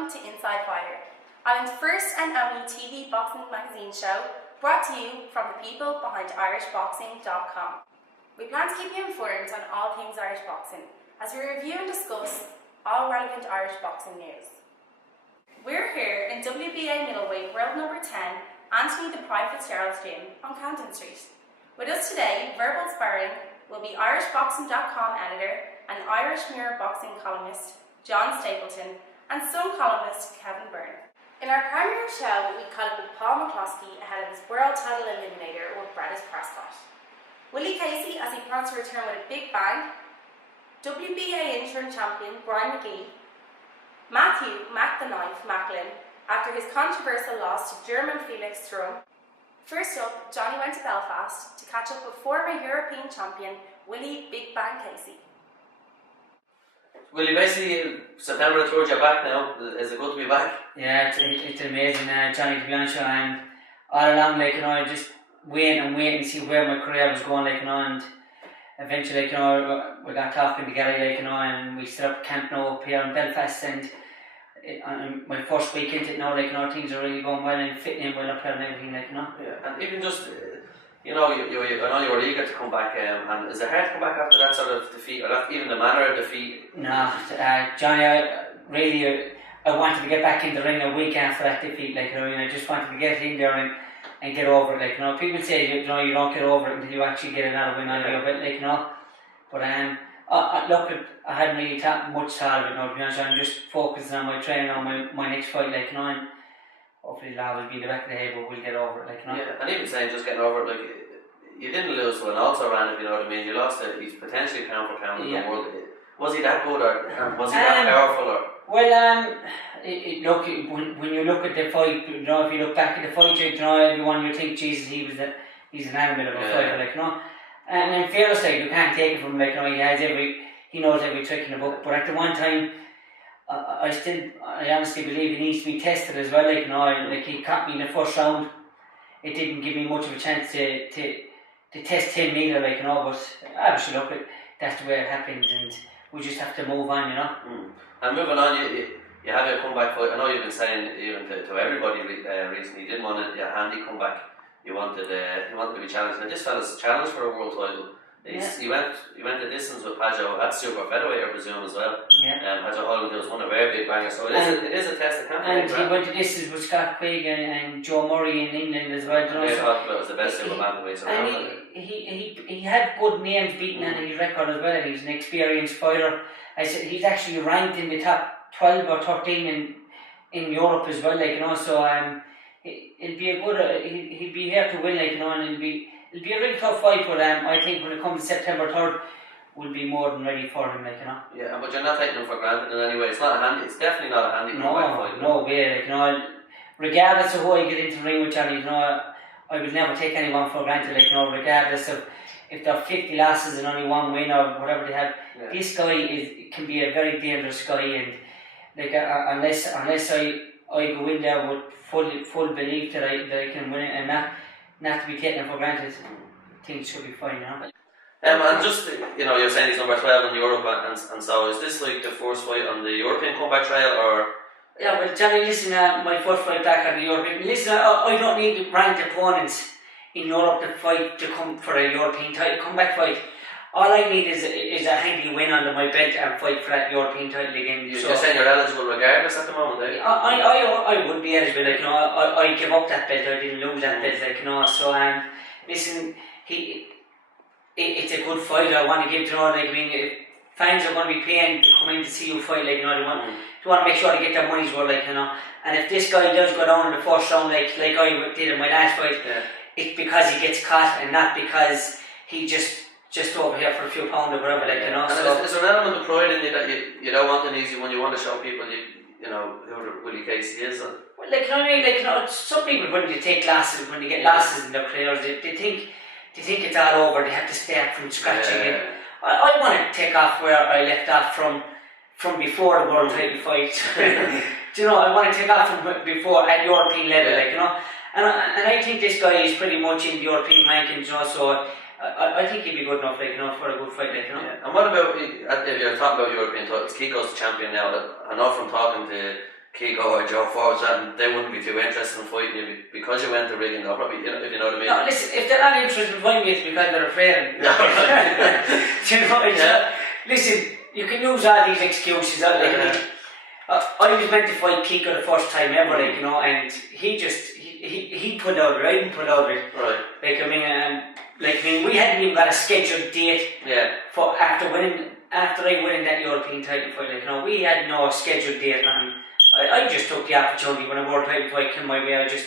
welcome to Inside Fighter, Ireland's first and only TV boxing magazine show, brought to you from the people behind irishboxing.com. We plan to keep you informed on all things Irish boxing, as we review and discuss all relevant Irish boxing news. We're here in WBA middleweight world number 10, Anthony the Pride Fitzgerald's gym on Camden Street. With us today, verbal sparring, will be irishboxing.com editor and Irish Mirror boxing columnist John Stapleton and some columnist Kevin Byrne. In our primary show, we caught up with Paul McCloskey ahead of his world title eliminator with Bradis Prescott. Willie Casey as he plans to return with a big bang, WBA interim champion Brian McGee, Matthew Mac the Ninth Macklin after his controversial loss to German Felix Strum. First up, Jonny went to Belfast to catch up with former European champion Willie Big Bang Casey. Willie, basically, September the 3rd, you're back now. Is it good to be back? Yeah, it's amazing, Johnny, to be honest with you. I'm all along, just waiting to see where my career was going, and eventually, we got talking together, and we set up camp now up here in Belfast, and my first week into it now, things are really going well and fitting in well up here and everything, Yeah, and even just, I know you were eager to come back, and is it hard to come back after that sort of defeat, or even the manner of defeat? No, Johnny, I wanted to get back in the ring a week after that defeat, I just wanted to get in there and get over it, people say, you don't get over it until you actually get another win under your belt, but look, I hadn't really much thought of it now, to be honest. I'm just focusing on my training, on my next fight, and hopefully that will be in the back of the head, but we'll get over it, Yeah, and even saying just getting over it, you didn't lose to an also-ran, if you know what I mean. You lost it, he's potentially pound for pound in the world. Was he that good, or was he that powerful, or? Well, look, when you look at the fight, if you look back at the fight, everyone you think, Jesus, he's an animal of a fighter, And in fairness, you can't take it from him, he knows every trick in the book. But at the one time, I honestly believe he needs to be tested as well. He caught me in the first round. It didn't give me much of a chance to test him either, But obviously, look, that's the way it happens, and we just have to move on, And moving on, you have your comeback fight. I know you've been saying even to everybody recently, you didn't want a handy comeback. You wanted to be challenged. Now this fella's challenged for a world title. He went the distance with Pajo at super featherweight, I presume, as well. Yeah. Pajo Holland was one of very big bangers, so it is a test. And he went the distance with Scott Quigg and Joe Murray in England as well. They talked about it was the best super bantamweights around. And he had good names beaten on his record as well. He's an experienced fighter. I said he's actually ranked in the top 12 or 13 in Europe as well. So it'll be a good. He'll be here to win, and it'll be a really tough fight. But I think when it comes to September 3rd, we'll be more than ready for him, Yeah, but you're not taking him for granted in any way. It's not a handy. It's definitely not a handy fight. No way, regardless of who I get into the ring with, Johnny, I would never take anyone for granted, regardless of if they're 50 losses and only one win or whatever they have. Yeah. This guy can be a very dangerous guy, and unless I go in there with full belief that I can win it and not to be taken for granted, things should be fine, And just, you're saying he's number 12 in Europe, and so is this like the first fight on the European comeback trail, or? Yeah, well, Johnny, listen, my first fight back on the European, listen, I don't need ranked opponents in Europe to come for a European title comeback fight. All I need is a handy win under my belt and fight for that European title again. You're saying you're eligible regardless at the moment, eh? I would be eligible, I give up that belt, I didn't lose that belt, so listen, it's a good fight. I want to give fans are going to be paying to come in to see you fight, they want to make sure they get their money's worth, and if this guy does go down in the first round like I did in my last fight, it's because he gets caught and not because he just over here for a few pounds or whatever, And so is there an element of pride in you that you don't want an easy one, you want to show people who Willie Casey is? Well, some people when they take losses, when they get losses in their careers, they think it's all over, they have to start from scratch again. I want to take off where I left off from before the world title fight. I want to take off from before at European level, and I think this guy is pretty much in the European rankings, so I think he'd be good enough, for a good fight, And what about if you're talking about European titles? Kiko's the champion now. I know from talking to Kiko or Joe Forbes, and they wouldn't be too interested in fighting you because you went to Rigging. They'll probably, if you know what I mean. No, listen, if they're not interested in fighting you, it's because they're afraid. No, right. Do you know, listen, you can use all these excuses. I was meant to fight Kiko the first time ever, like, you know, and he pulled out of it. I didn't pull out of it. Right. We hadn't even got a scheduled date. Yeah. For after I winning that European title fight, like, you know, we had no scheduled date. And I just took the opportunity when a world title fight came my way. I just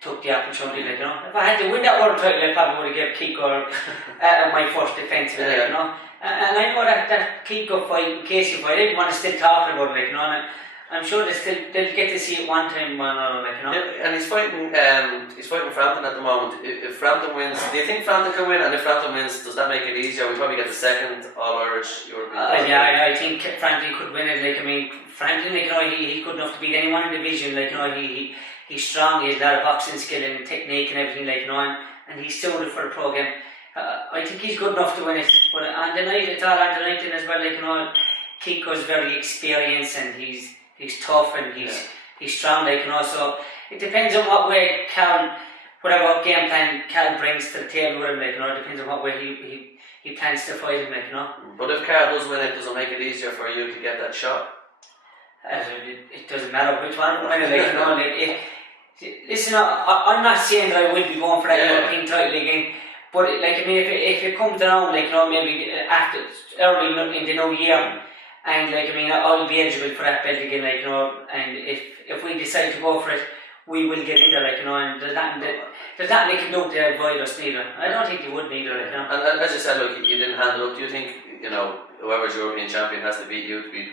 took the opportunity, like, you know. If I had to win that world title, I probably would have given Kiko my first defence, like, you know. And I know that Kiko fight, Casey fight, I didn't want to still talk about it, like, you know. And I'm sure they'll get to see it one time or another, like, you know. Yeah, and he's fighting Frampton at the moment. If Frampton wins, do you think Frampton can win? And if Frampton wins, does that make it easier? We probably get the second All-Irish European. Yeah, I think Frampton could win it. Like, I mean, Frampton, like, you know, he's good enough to beat anyone in the division. Like, you know, he's strong. He has a lot of boxing skill and technique and everything, like, you know, and he's suited for the program. I think he's good enough to win it. But on the night, it's all on the night then as well. Like, you know, Kiko's very experienced and he's tough and he's strong, like, you know, so it depends on what way whatever game plan Cal brings to the table with him, like, you know, it depends on what way he plans to fight him, like, you know. But if Cal does win it, does it make it easier for you to get that shot? It doesn't matter which one win it, like, you know, listen, I'm not saying that I will be going for that European title again, but, like, I mean, if it comes around, like, you know, maybe after early in the new year, and, like, I mean, I'll be eligible for that belt again, like, you know, and if we decide to go for it, we will get in there, like, you know, and there's nothing they can do to avoid us neither. I don't think they would neither, like, you know. And as you said, look, you didn't hand it up. Do you think, you know, whoever's European champion has to beat you to be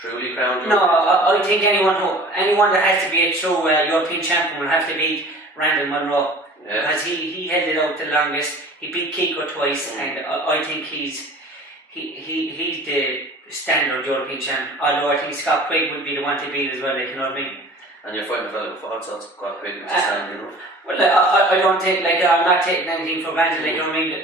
truly crowned? No, I think anyone that has to be a true European champion will have to beat Randall Munro, because he held it out the longest. He beat Kiko twice, and I think he's the standard European champion, although I think Scott Quigg would be the one to beat as well, like, you know what I mean. And you're fighting a fellow before, so it's Scott Quigg, which is standard enough. Well, I don't think, like, I'm not taking anything for granted, like, you know what I mean.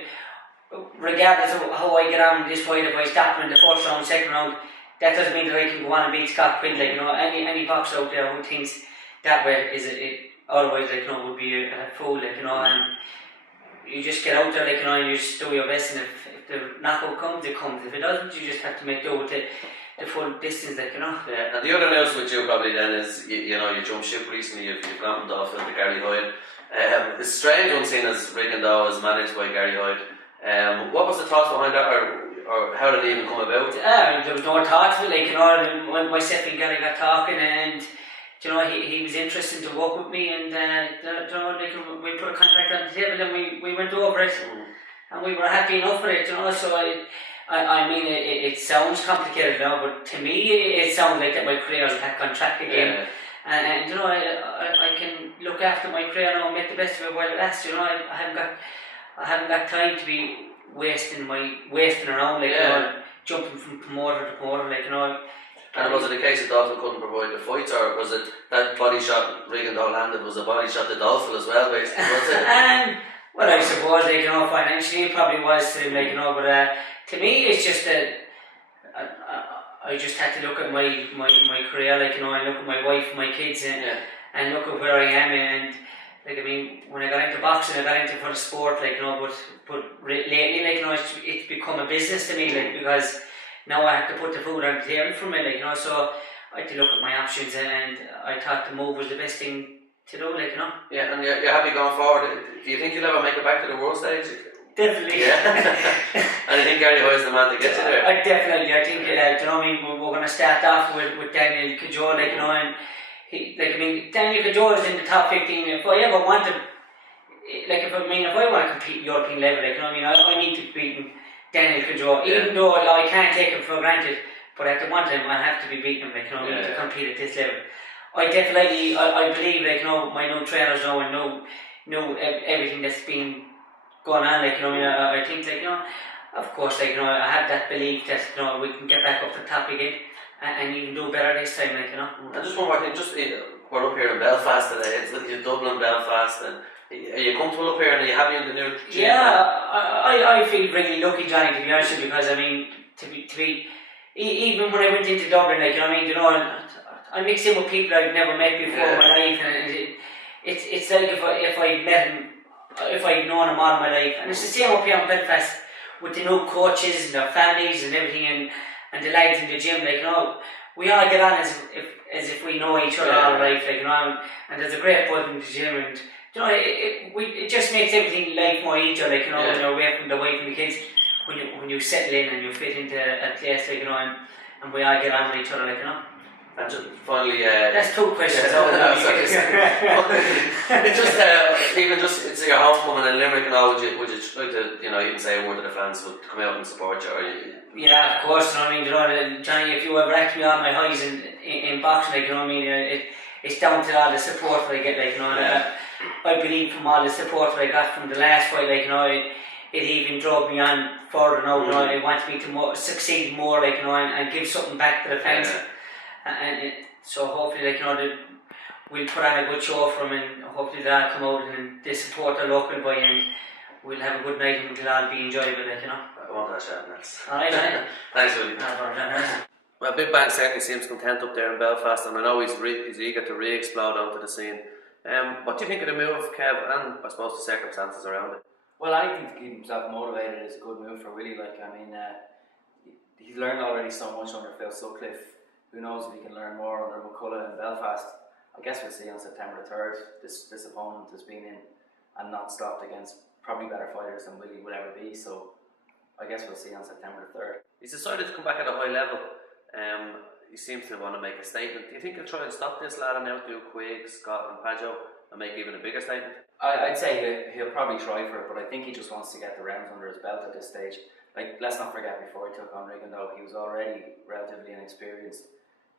Regardless of how I get on in this fight, if I stop him in the first round, second round, that doesn't mean that I can go on and beat Scott Quigg, like, you know. Any boxer out there who thinks that way otherwise, like, you know, would be a fool, like, you know. And you just get out there, like, you know, and you just do your best, and if the knockout comes, it comes. If it doesn't, you just have to make do with the full distance, like, you know. Yeah, and the other news with you probably then is, you know, you jumped ship recently, you've gone off to Gary Hyde. It's strange unseen as Riggindale is managed by Gary Hyde. What was the thought behind that, or how did it even come about? There was no thought to it, like, you know, when myself and Gary got talking, and, you know, he was interested to work with me, and, you know, like, we put a contract on the table and we went over it. And we were happy enough with it, you know, so I mean, it sounds complicated now, but to me, it sounds like that my career is back on track again. Yeah. And you know, I can look after my career now and make the best of it while it lasts, you know. I haven't got time to be wasting around, like, you know, jumping from promoter to promoter, like, you know. And was it a case that Dolphin couldn't provide the fights, or was it that body shot Riggindale landed was a body shot to Dolphin as well, basically, was it? Well, I suppose, like, you know, financially it probably was to him, like, you know, but to me it's just that I just had to look at my career, like, you know, I look at my wife and my kids and look at where I am, and, like, I mean, when I got into boxing, I got into for the sport, like, you know, but lately, like, you know, it's become a business to me, like, because now I have to put the food on the table for me, like, you know, so I had to look at my options, and I thought the move was the best thing to do, like, you know. Yeah, and you're happy going forward. Do you think you'll ever make it back to the world stage? Definitely. Yeah. And I think Gary Hyde's the man to get you there. I think, you know, I mean, we're going to start off with Daniel Cajole, like, you know, and Daniel Cajole is in the top 15. If I ever want to, like, if I want to compete at European level, like, you know, I mean, I need to beat Daniel Cajole, even though I can't take him for granted, but at the one time I have to be beating him, like, you know, to compete at this level. I definitely, I believe, like, you know, my new trainers know and know everything that's been going on, like, you know, I mean, I think, like, you know, of course, like, you know, I have that belief that, you know, we can get back up to the top again and even do better this time, like, you know. And just one more thing, we're up here in Belfast today, it's like you're Dublin, Belfast, and are you comfortable up here and are you happy in the new gym? Yeah, I feel really lucky, Johnny, to be honest with you, because, I mean, to be even when I went into Dublin, like, you know, I mean, you know, I mix in with people I've never met before in my life, and it's like if I've met him, if I've known him all my life. And it's the same up here in Belfast with the new coaches and their families and everything, and the lads in the gym. Like, you know, we all get on as if we know each other all our life, like, you know, and there's a great buzz in the gym, and you know, it just makes everything life more easier, like, you know, when you're away from the wife and the kids, when you settle in and you fit into a place, like, you know, and we all get on with each other, like, you know. And just finally, that's 2 questions. It's just even just it's your homecoming in Limerick and all. Would you like to, you know, even say a word to the fans to come out and support you? Or Yeah, of course. You know what I mean, you know, Johnny, if you ever asked me all my highs in boxing, like, you know what I mean, it's down to all the support that I get, like, you know. I believe from all the support that I got from the last fight, like, you know, it even drove me on further now. You know, it wants me to succeed more, like, you know, and give something back to the fans. So hopefully, like, you know, we'll put on a good show for them, and hopefully they'll come out and they support their local boy, and we'll have a good night and it'll all be enjoyable, like, you know. I want that shot next. Alright, Johnny. Thanks, Willie. Well, Big Bang certainly seems content up there in Belfast, and I know he's eager to re-explode onto the scene. What do you think of the move, Kev, and I suppose the circumstances around it? Well, I think to keep himself motivated is a good move for Willie. Like, I mean, he's learned already so much under Phil Sutcliffe. Who knows if he can learn more under McCullough in Belfast. I guess we'll see on September the 3rd. This opponent has been in and not stopped against probably better fighters than Willie will ever be. So I guess we'll see on September the 3rd. He's decided to come back at a high level. He seems to want to make a statement. Do you think he'll try and stop this lad and outdo Quigg, Scott and Pajo and make even a bigger statement? I'd say he'll probably try for it, but I think he just wants to get the rounds under his belt at this stage. Like, let's not forget, before he took on Rigondeaux, he was already relatively inexperienced.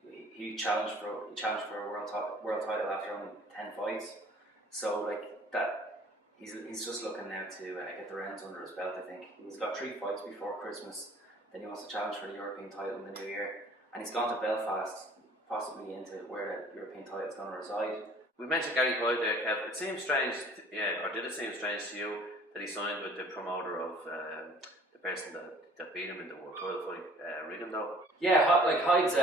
He challenged for a world title after only 10 fights. So, like, that, he's just looking now to get the rounds under his belt. I think he's got 3 fights before Christmas. Then he wants to challenge for the European title in the new year, and he's gone to Belfast, possibly into where the European title is going to reside. We mentioned Gary Hyde there, Kev. It seems strange, or did it seem strange to you that he signed with the promoter of the person that beat him in the world title fight, Rigondeaux? Yeah, like Hyde's,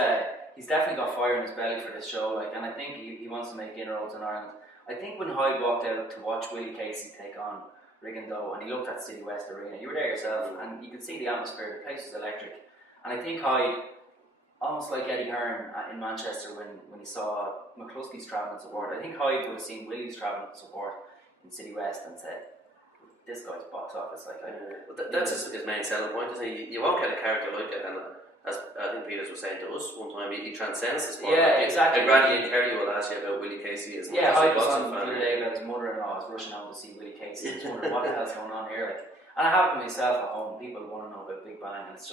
he's definitely got fire in his belly for this show, like, and I think he wants to make inroads in Ireland. I think when Hyde walked out to watch Willie Casey take on Rigondeaux, and he looked at City West Arena, you were there yourself, and you could see the atmosphere. The place was electric, and I think Hyde, almost like Eddie Hearn in Manchester when he saw McCluskey's travelling support, I think Hyde would have seen Willie's travelling support in City West and said, "This guy's box office." Like, that's his main selling point, isn't it? You won't get a character like it, and as I think Peters was saying to us one time, he transcends the sport. Yeah, exactly. Granny and Kerry will ask you about Willie Casey as much as Hyde he was was on the other day about his mother-in-law was rushing out to see Willie Casey. He was wondering what the hell's going on here. Like, and I have it myself at home. People want to know about Big Bang, and it's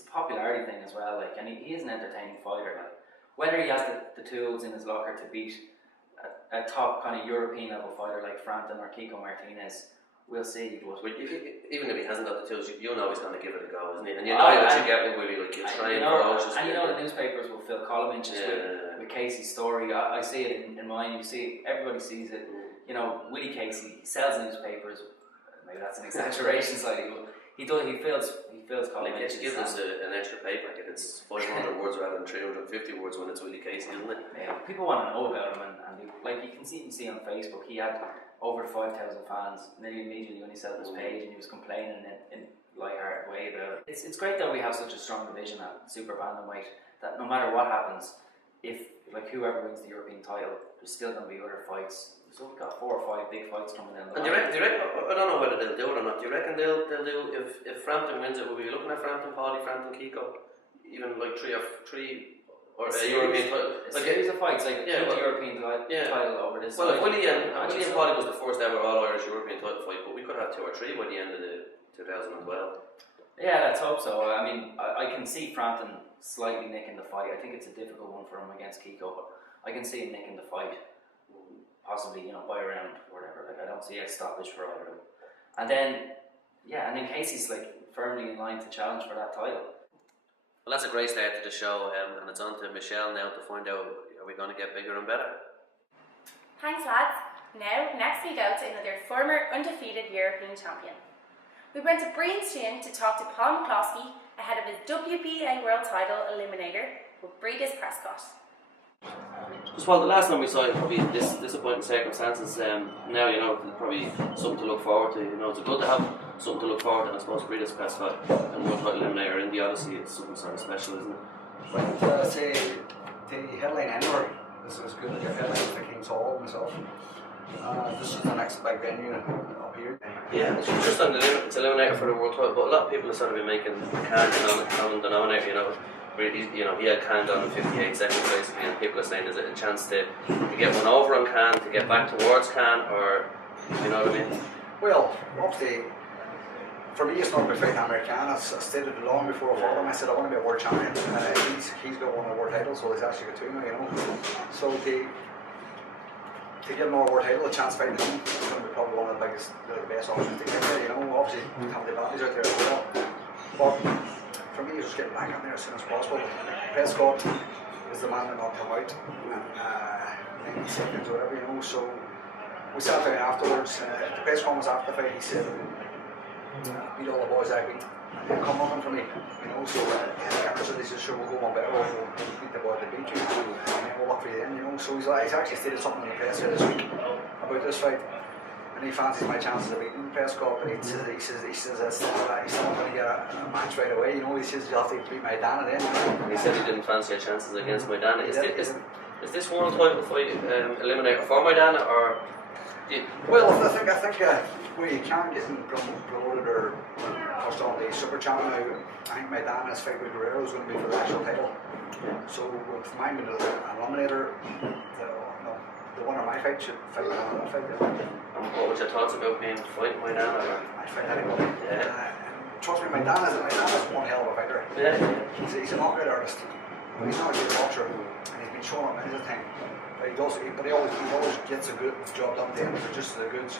a popularity thing as well. Like, and he is an entertaining fighter. Like, whether he has the tools in his locker to beat a top kind of European level fighter like Frampton or Kiko Martinez, we'll see. But even if he hasn't got the tools, you know he's going to give it a go, isn't he? And you know what you get with Willie, like, you'll try and ferocious. And you know the newspapers will fill column inches with Casey's story. I see it in mine. You see, everybody sees it. You know, Willie Casey, he sells newspapers. Maybe that's an exaggeration slightly, but he fills column inches. Give us an extra paper. It's 500 words rather than 350 words when it's Willie Casey, isn't it? Yeah, people want to know about him, and like you can see on Facebook, he had over 5,000 fans. Nearly immediately when he set up his page, and he was complaining in light-hearted way about it. It's great that we have such a strong division at super bantamweight that no matter what happens, if like whoever wins the European title, there's still going to be other fights. So we've got 4 or 5 big fights coming down the line. And do you reckon, I don't know whether they'll do it or not. Do you reckon they'll do, if Frampton wins it, will we be looking at Frampton, Paulie, Frampton, Kiko, even like 3 or a European title? A series of fights, like the European title over this. Well, if Willie and Paulie was the first ever All-Irish European title fight, but we could have 2 or 3 by the end of the 2012. Yeah, let's hope so. I mean, I can see Frampton slightly nicking the fight. I think it's a difficult one for him against Kiko, but I can see him nicking the fight. Possibly, by a round or whatever. Like, I don't see a stoppage for either of them. And then Casey's like firmly in line to challenge for that title. Well, that's a great start to the show, and it's on to Michelle now to find out, are we going to get bigger and better? Thanks, lads. Now, next we go to another former undefeated European champion. We went to Breenstone to talk to Paul McCloskey ahead of his WBA World Title Eliminator with Brigas Prescott. Just while the last time we saw it, probably disappointing circumstances. Now probably something to look forward to. It's good to have something to look forward to. I suppose Breeders' Prescott and World Title Eliminator in the Odyssey, it's something sort of special, isn't it? But say the headline anywhere is as good as your headline for King's Hall myself. This is the next big venue up here. Yeah, it's just on the limit. It's a eliminator for the World Title, but a lot of people have sort of been making common denominator. He had Can done in 58 seconds basically, and people are saying, is it a chance to get one over on Can, to get back towards Can, or you know what I mean? Well, obviously, for me it's not about fighting American. I stated it long before I fought him. I said I want to be a world champion. He's got one of the world titles, so he's actually got two now, So to give him a world title, a chance fighting him, is going to be probably one of the best options to get there, Obviously, we have the advantage out there as well. But for me, just getting back on there as soon as possible. Prescott is the man that knocked him out in 90 seconds or whatever, So we sat down afterwards. The press conference after the fight, he said, beat all the boys I beat. They'll come looking for me, So after he said, sure, we'll go on better. We'll beat the boy that beat you, and then we'll look for you then, So he's actually stated something in the press here this week about this fight. And he fancies my chances of beating Prescott, but he says he's still not going to get a match right away. He says you'll have to beat Maidana then. He said he didn't fancy your chances against Maidana. Is this world title fight eliminator for Maidana, or? Well, I think where you can get him promoted or pushed on the super champion now, I think Maidana's fight with Guerrero is going to be for the actual title. So with mine being an eliminator, the winner of my fight should fight Maidana. What was your thoughts about being fighting Maidana? I'd fight anybody. Trust me, Maidana's one hell of a fighter. Yeah. He's a knockout artist. He's not a good boxer, and he's been shown up many things. But he always gets a good job done to him. It's just the goods.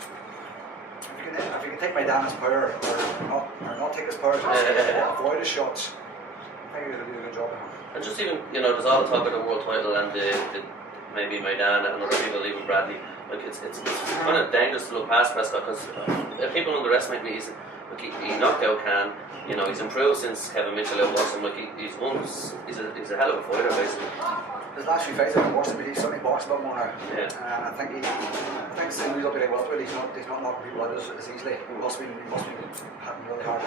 If you can take Maidana's power or not take his power, avoid his shots, I think he'll do a good job. And just even there's all the talk about the world title and the maybe Maidana and other people, even Bradley. It's kind of dangerous to look past Prescott because people underestimate me. He knocked out Can. He's improved since Kevin Mitchell outboxed him. He's a hell of a fighter basically. His last few fights I've watched him, he's certainly boxed a bit more now. Yeah. And I think since he's up in welterweight, he's not knocking people out as easily. He must be hitting really hard.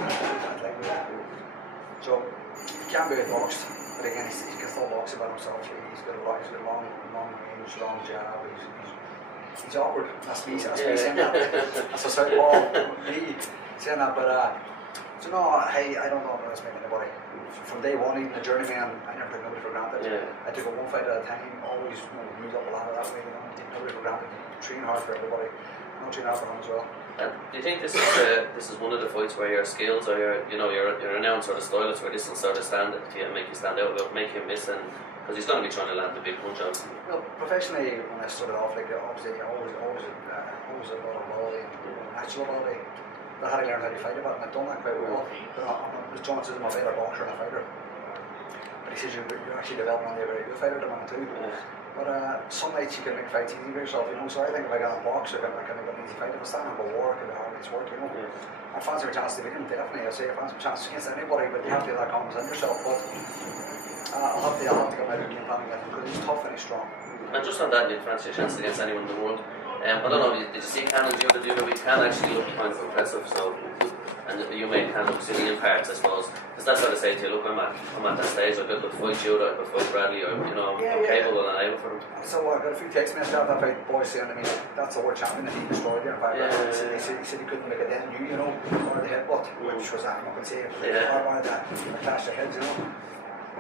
So he can be outboxed, but again he can still box about himself. He's got a long range, long jab. He's awkward. That's me saying that. That's a southpaw. Me saying that, but I don't underestimate anybody. From day one, even the journeyman, I never took nobody for granted. Yeah. I took it one fight at a time, always moved up a ladder that way, take nobody for granted. Train hard for everybody. I'm train hard for them as well. And do you think this is one of the fights where your skills or your renowned sort of stylist where this will sort of stand to you and make you stand out, make you miss, and because he's going to be trying to land the big punch obviously. Well, professionally, when I started off, obviously always a lot of ability and natural ability. I had to learn how to fight about it, and I've done that quite well. But John says I'm a better boxer and a fighter. But he says you're actually developing on a very good fighter at the moment too. Yeah. But some nights you can make fights easy for yourself, So I think if I get on a box, I can make an easy fight. If I stand up a war, it can be hard to work, Yeah. I fancy a chance to beat him, definitely. I say I fancy a chance against anybody, but you have to have that confidence in yourself. But I'll have to get my game plan against him because he's tough and he's strong. And just on that, you fancy a chance against anyone in the world. I don't know, did you see Can the other week? Can actually look kind of impressive, so, and you made Can look silly in parts, I suppose. Because that's what I say to you, look, I'm at that stage, I could fight Judah, I could fight Bradley, or, I'm capable and able for them. So I got a few text messages after that fight, boys saying to me, that's a world champion that he destroyed you. In fact, he said he couldn't make it then, or the headbutt, which was I'm not going to say, or one of that, clash their heads,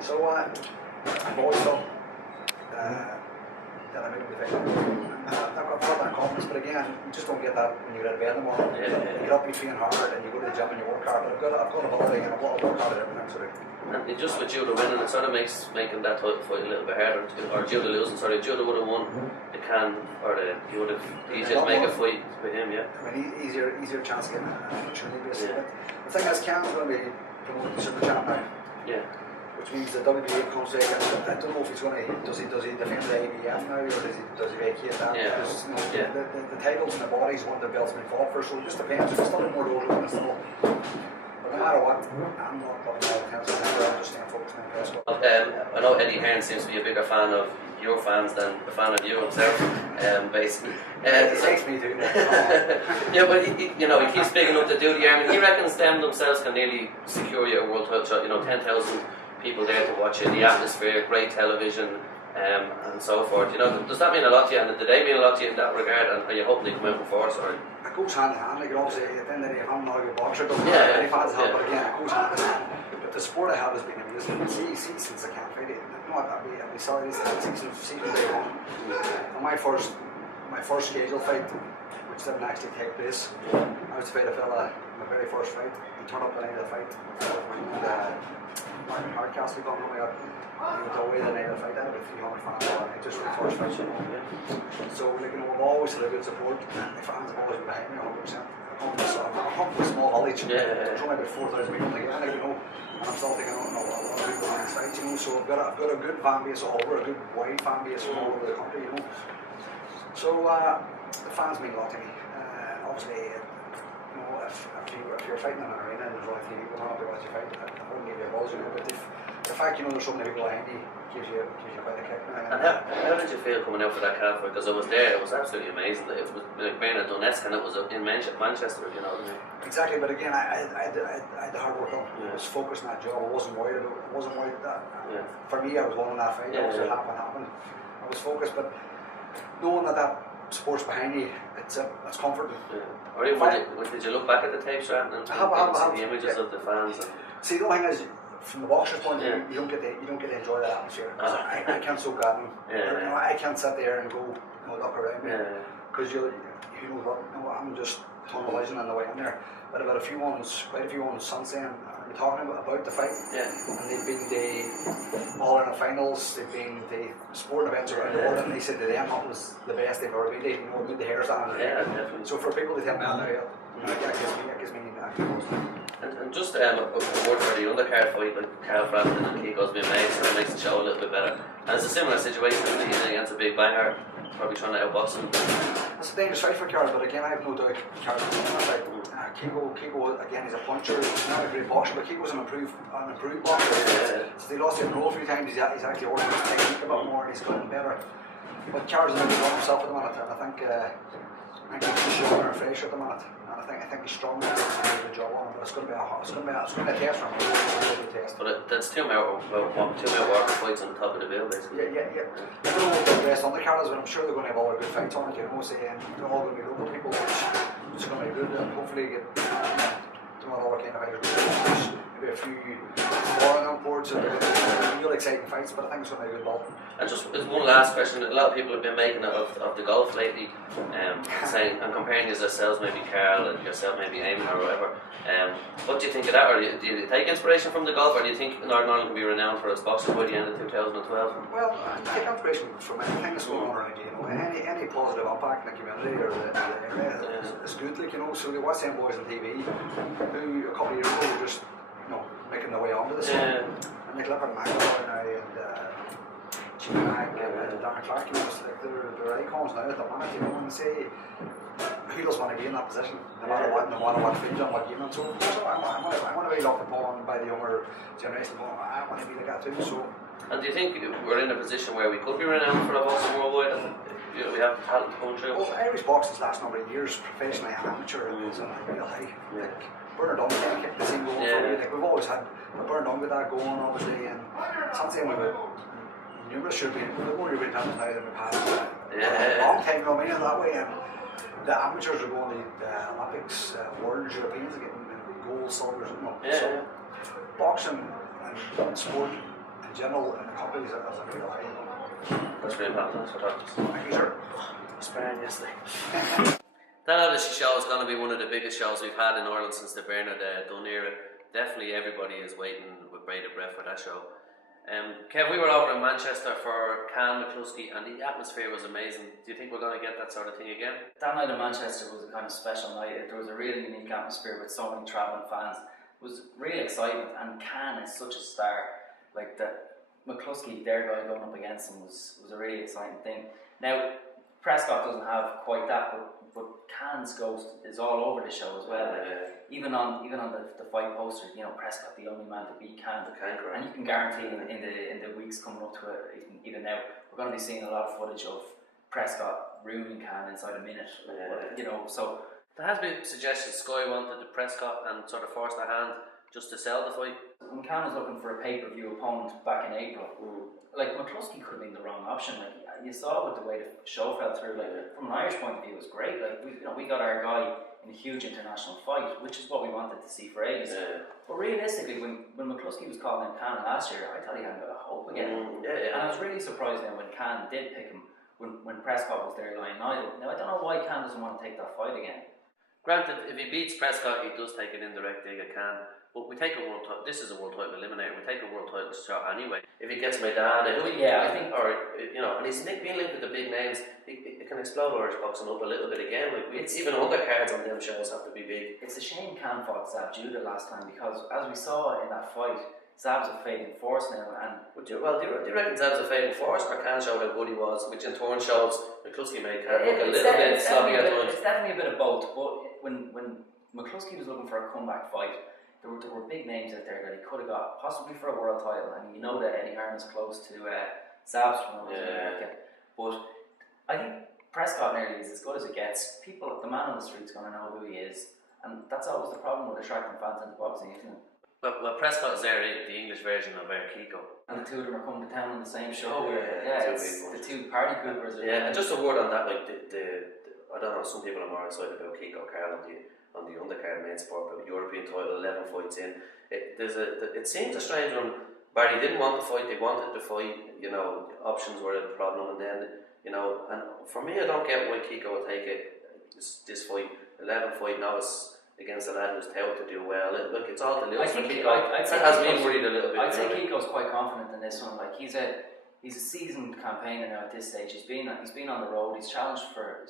So I've always felt that I made the fight. I've got that confidence, but again, you just don't get that when you're at bed in the morning. You get up, you train hard, and you go to the gym and you work hard. But I've got ability and I've got to work hard at everything. So and just with Judah winning, it sort of makes making that title fight a little bit harder. Or Judah losing, sorry, Judah would have won the Can, or he would have easier to make a fight with him, yeah. I mean, easier chance to get an opportunity basically. The thing is, Can's going to be promoted to Super Champ now. Yeah. Which means the WBA comes in. I don't know if he's going to does he defend the ABF now or does he vacate that? Yeah. Because the titles and the bodies one of the belts been fought for, so it just depends. There's still more to go still. But no matter what, I'm not going to have I'm just staying focused on Prescott. I know Eddie Hearn seems to be a bigger fan of your fans than a fan of you himself, basically. It takes me too. Yeah, but he keeps picking up the duty army. He reckons them themselves can nearly secure you a world title shot. 10,000 people there to watch it, the atmosphere, great television, and so forth. Does that mean a lot to you? And did they mean a lot to you in that regard? And are you hoping they come out before us? Or? It goes hand in hand. Like obviously, at the end of the day, I'm not a good boxer. Yeah, fans have, but again, it goes hand in hand. But the sport I have has been amazing. See since I can't fight it. I'd be sorry this season day one. And my first scheduled fight, which didn't actually take place, I was to fight a fella in my very first fight. He turned up the night of the fight. Martin Hardcastle called me up. He went away the night of the fight. I had about 300 fans on it just for the first fight. So we've always had a good support. The fans have always been behind me 100%. I'm from a small village. There's only about 4,000 people again, and I'm still thinking, a lot of people in this fight, So I've got a good fan base all over, a good wide fan base from all over the country, So the fans mean a lot to me. Obviously, if you're fighting in an arena and there's only 3 people not to watch you fight, I wouldn't give you a buzz, But the fact there's so many people behind you gives you quite a kick. And how did you feel coming out for that calf? Because I was there, it was absolutely amazing. It was like Byrne and Donetsk, and it was in Manchester, if you know what I mean. Exactly, but again, I had the hard work done. I was focused on that job. I wasn't worried that. For me, I was winning that fight. It happened. I was focused, but knowing that sport's behind you, it's comforting. Yeah. Or even did you look back at the tapes, Ciaran, and see the images of the fans? See, the only thing is, from the boxer's point of view, you don't get to enjoy that atmosphere. I can't soak that in. I can't sit there and go look around me because you know what? I'm just tunnel vision on the way in there. But I've had quite a few ones since then. We're talking about the fight, and they've been the all-in finals. They've been the sporting events around the world, and they said to them that was the best they've ever been. They made the hair stand. Yeah, definitely. So for people to tell me that gives me And just a word for the undercard fight, like Carl Frampton and Kiko's been made, so it makes the show a little bit better. And it's a similar situation, against a big banger, probably trying to outbox him. It's a dangerous fight for Carl, but again, I have no doubt Carl's going to win that fight. Kiko, again, he's a puncher, he's not a great boxer, but Kiko's an improved boxer. So he lost his control a few times, he's actually working his technique a bit more, and he's gotten better. But Carl's a bit himself at the minute, and I think he's stronger and fresher at the minute. I think he's strong enough to do the job on him, but it's going to be a test for him. But that's two more walker fights on top of the bill, basically. Yeah. I don't know what the rest on the card is, but I'm sure they're going to have all their good fights on it, saying they're all going to be local people, which is going to be good, and hopefully get all the kind of fighters. Maybe a few foreign on boards, and real exciting fights, but I think it's going to be a good ball. And just one last question, a lot of people have been making it of the golf lately, saying and comparing yourselves, maybe Carl and yourself, maybe Eamon or whatever. What do you think of that? Or do you take inspiration from the golf, or do you think Northern Ireland can be renowned for its boxing by the end of 2012? Well, I take inspiration from anything that's going on around you. Any positive impact in the community or the area is good. So you watch them boys on TV who a couple of years ago were just making their way onto the scene. And they look at McIntyre now and Ciaran and Darren Clark, they're icons now at the moment, and say who doesn't want to be in that position, no matter what field and what game and so I want to be looked upon by the younger generation. I want to be like that too. So. And do you think we're in a position where we could be renowned for a boxing worldwide? We have talent going through. Well, Irish boxing's last number of years, professionally and amateur, is on a real high. Byrne done kept the scene going for you. We've always had Byrne done with that going, obviously, and since then we've had numerous European, more European talents now than we've had a long time ago, that way. And the amateurs are going to the Olympics, World Europeans are getting gold, silvers, So boxing and sport in general in the country is a real high. That's really important. Thanks for talking. Thank you, sir. Sparing yesterday. That obviously show is going to be one of the biggest shows we've had in Ireland since the Byrne Done era. Definitely everybody is waiting with bated breath for that show. Kev, we were over in Manchester for Can McCluskey and the atmosphere was amazing. Do you think we're going to get that sort of thing again? That night in Manchester was a kind of special night. There was a really unique atmosphere with so many travelling fans. It was really exciting, and Can is such a star. Like that McCluskey, their guy going up against him was a really exciting thing. Now, Prescott doesn't have quite that, but Can's ghost is all over the show as well. Like, even on the fight poster, you know, Prescott the only man to beat Can. And you can guarantee in the weeks coming up to it, even now, we're going to be seeing a lot of footage of Prescott ruining Can inside a minute. You know, so there has been suggestions Sky wanted the Prescott and sort of forced their hand just to sell the fight. When Can was looking for a pay-per-view opponent back in April, like McCluskey could have been the wrong option. Like you saw with the way the show fell through. Like from an Irish point of view, it was great. Like we got our guy in a huge international fight, which is what we wanted to see for ages. But realistically, when McCluskey was calling in Can last year, I thought he hadn't got a hope again. And I was really surprised then when Can did pick him, when Prescott was there lying idle. Now I don't know why Can doesn't want to take that fight again. Granted, if he beats Prescott, he does take an indirect dig at Can. But we take a world title. This is a world title eliminator. We take a world title shot anyway. If he gets McDonagh, I think, or you know, and he's being linked with the big names. It can explode Irish boxing up a little bit again. Like even undercards on them shows have to be big. It's a shame Can fought Zab Judah last time because, as we saw in that fight, Zab's a fading force now. And do you reckon Zab's a fading force, or Can showed how good he was, which in turn shows McCluskey made Can look a little bit sloppy at times? It's definitely a bit of both. But when McCluskey was looking for a comeback fight, there were big names out there that he could have got, possibly for a world title. And you know that Eddie Hearn is close to Zab's from America. But I think Prescott nearly is as good as it gets. People, the man on the street's going to know who he is. And that's always the problem with attracting fans into boxing, isn't it? Well, Prescott is there, the English version of Kiko. And the two of them are coming to town on the same show. It's the two party coopers. And just a word on that, like I don't know, some people are more excited about Kiko Carl on the undercard main sport, but European title, 11 fights in. It seems a strange one. Barry didn't want the fight, they wanted the fight, you know, options were a problem, and then, you know, and for me, I don't get why Kiko would take this fight, 11 fight novice against a lad who's touted to do well. Look, it's all to lose for Kiko. That has me worried a little bit. I'd say Kiko's quite confident in this one. Like he's a seasoned campaigner now at this stage. He's been on the road. He's challenged for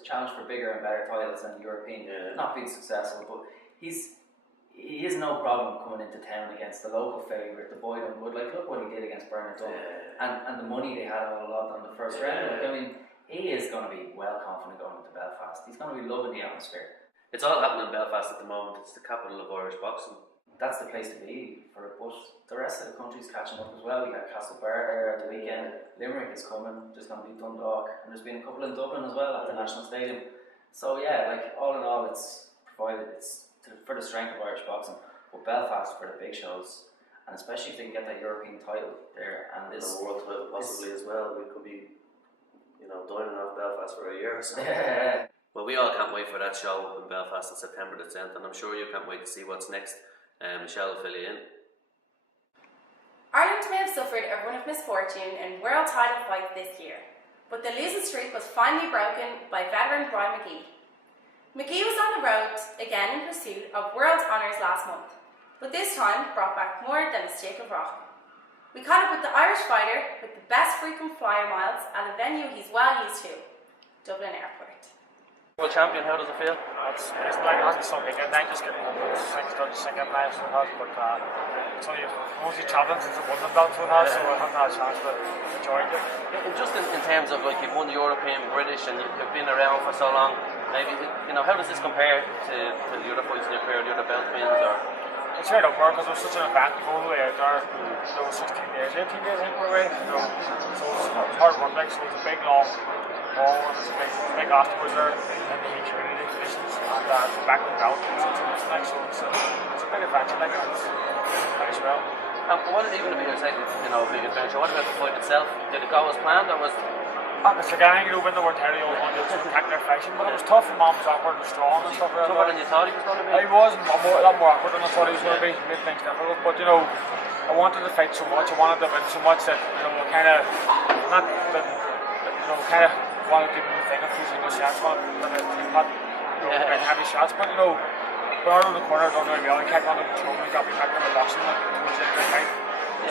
bigger and better titles than the European. Not been successful, but he has no problem coming into town against the local favourite, the boy Dunwood. Like look what he did against Byrne and the money they had all lot on the first round. Like, I mean, he is going to be well confident going into Belfast. He's going to be loving the atmosphere. It's all happening in Belfast at the moment. It's the capital of Irish boxing. That's the place to be for it, but the rest of the country's catching up as well. We got Castlebar there at the weekend. Limerick is coming. There's going to be Dundalk, and there's been a couple in Dublin as well at the National Stadium. So yeah, like all in all, it's provided for the strength of Irish boxing, but Belfast for the big shows, and especially if they can get that European title there and this world title possibly as well. We could be, you know, dining off Belfast for a year or so. Well, we all can't wait for that show up in Belfast on September the 10th, and I'm sure you can't wait to see what's next. Michelle will fill you in. Ireland may have suffered a run of misfortune in world title fights this year, but the losing streak was finally broken by veteran Brian McGee. McGee was on the road again in pursuit of world honours last month, but this time brought back more than a stick of rock. We caught up with the Irish fighter with the best frequent flyer miles at a venue he's well used to, Dublin Airport. World champion, how does it feel? It's like it hasn't sunk in yet. I'm just getting second place in the house, but it's only mostly travelling since it wasn't about to the house, so I haven't had a chance to enjoy it. Just in terms of like you've won the European, British, and you've been around for so long, maybe you know how does this compare to the other fights in your career, the other belt wins, or? It's right up there because it was such an event to go all the way out there. There was 16 days, 18 days I think we're away. You know, so it was hard work, like, so it was a big long haul, and it was a big afterwards there in the heat community conditions, and back with the belt, so it's a big adventure, like, and it's nice well. What did even be a big adventure? What about the fight itself? Did it go as planned, or was it's like anything, you know, when they weren't terrible, I wanted to protect their fashion, but it was tough, and Mom was awkward and strong and stuff like that. Tougher than you thought he was going to be? He was a lot more awkward than I thought he was going to be, made things difficult, but you know, I wanted to fight so much, I wanted to win so much that, you know, kind of wanted to do the thing, a few single shots, wanted to big heavy shots, but you know, Byrne on the corner done really well, he kept on the control, and he got me back in the boxing towards the end of the fight,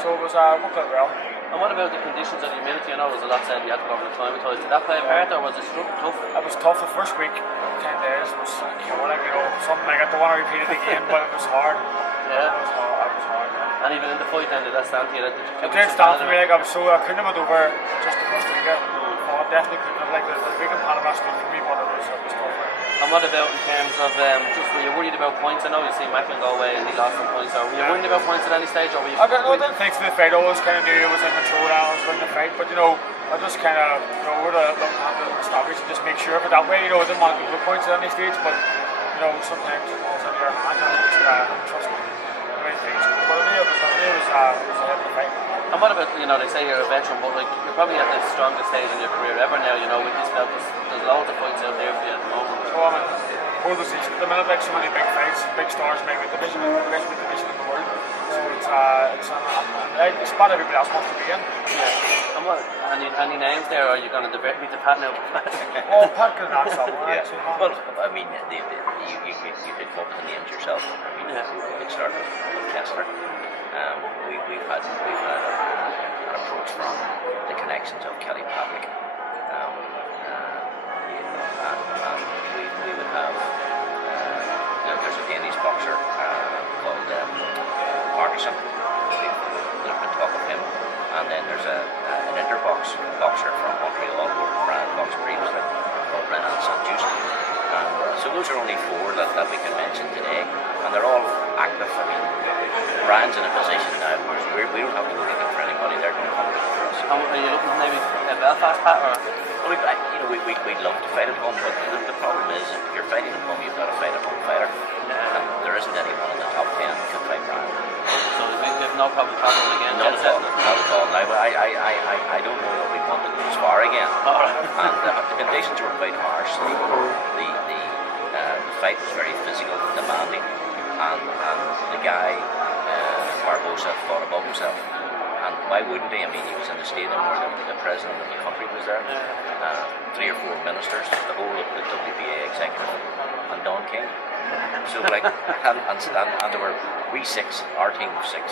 so it was worked out well. And what about the conditions of the humidity? I know there was a lot said you had to go over the climatise. Did that play a part, or was it tough? It was tough. The first week, 10 days was chaotic, you know, something like I don't want to repeat it again, but it was hard. Yeah. It was hard. And even in the fight then, did that stand to you? It did stand to me, like I couldn't have went over just to Costa Rica. definitely couldn't have, like, the big in Panama stood for me, but it was tough. And what about in terms of, just were you worried about points? I know you see Macklin go away and he lost some points, so were you worried about points at any stage? Or were you I didn't think to the fight, I always kind of knew it was in control and I was winning the fight, but I just kind of, would have looked at the stoppage and just make sure of it that way, I didn't want to give the points at any stage, but, sometimes it was in your hand and just trust me, the way things go. But it was a hell of a fight. And what about, they say you're a veteran, but like you're probably at the strongest stage in your career ever now, with this belt. There's loads of fights out there for you at the moment. So I'm in pole position at the minute, like so many big fights, big stars, maybe the best division in the world. So it's spot everybody else wants to be in. Yeah. And what, any names there, or are you going to be the Pat now? Oh, Pat can answer that one. Yeah. Well, I mean, you did come up with the names yourself. I mean, it started with Kessler. We've had an approach from the connections of Kelly Patrick, and we would have there's a Danish boxer called Martinson. There's been talk of him, and then there's an interboxer from Montreal where Brian boxed previously called Renan Saint-Just. So those are only four that we can mention today, and they're all active. I mean, Brian's in a position now where we don't have to go looking for anybody; they're going to come looking for us. Are you looking for maybe Belfast, Pat, or? Well, we'd love to fight at home, but the problem is if you're fighting at home, you've got to fight a home fighter, and there isn't anyone in the top 10 who can fight Brian. So we have no problem traveling again. Not at all. Now, I don't know that we want to go as far again. And the conditions were quite harsh. The fight was very physical, demanding, and the guy Barbosa fought above himself. And why wouldn't he? I mean, he was in the stadium where the president of the country was there, 3 or 4 ministers, the whole of the WBA executive, and Don King. So and there were we 6, our team of 6,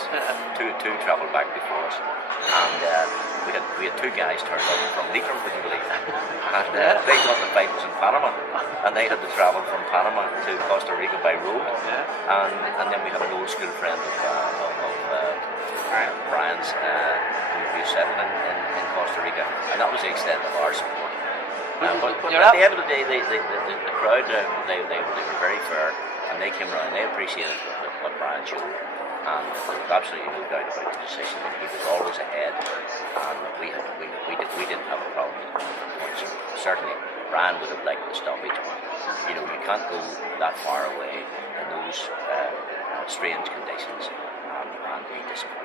two travelled back before us, and we had 2 guys turned up from Leitrim, would you believe? And they thought the fight was in Panama, and they had to travel from Panama to Costa Rica by road, and then we had an old school friend of Brian's who settled in Costa Rica, and that was the extent of our support. But at the end of the day, the crowd they were very fair, and they came around. They appreciated what Brian showed, and there was absolutely no doubt about the decision. He was always ahead, and we didn't have a problem with it. Certainly, Brian would have liked the stoppage, but you can't go that far away in those strange conditions and be disappointed.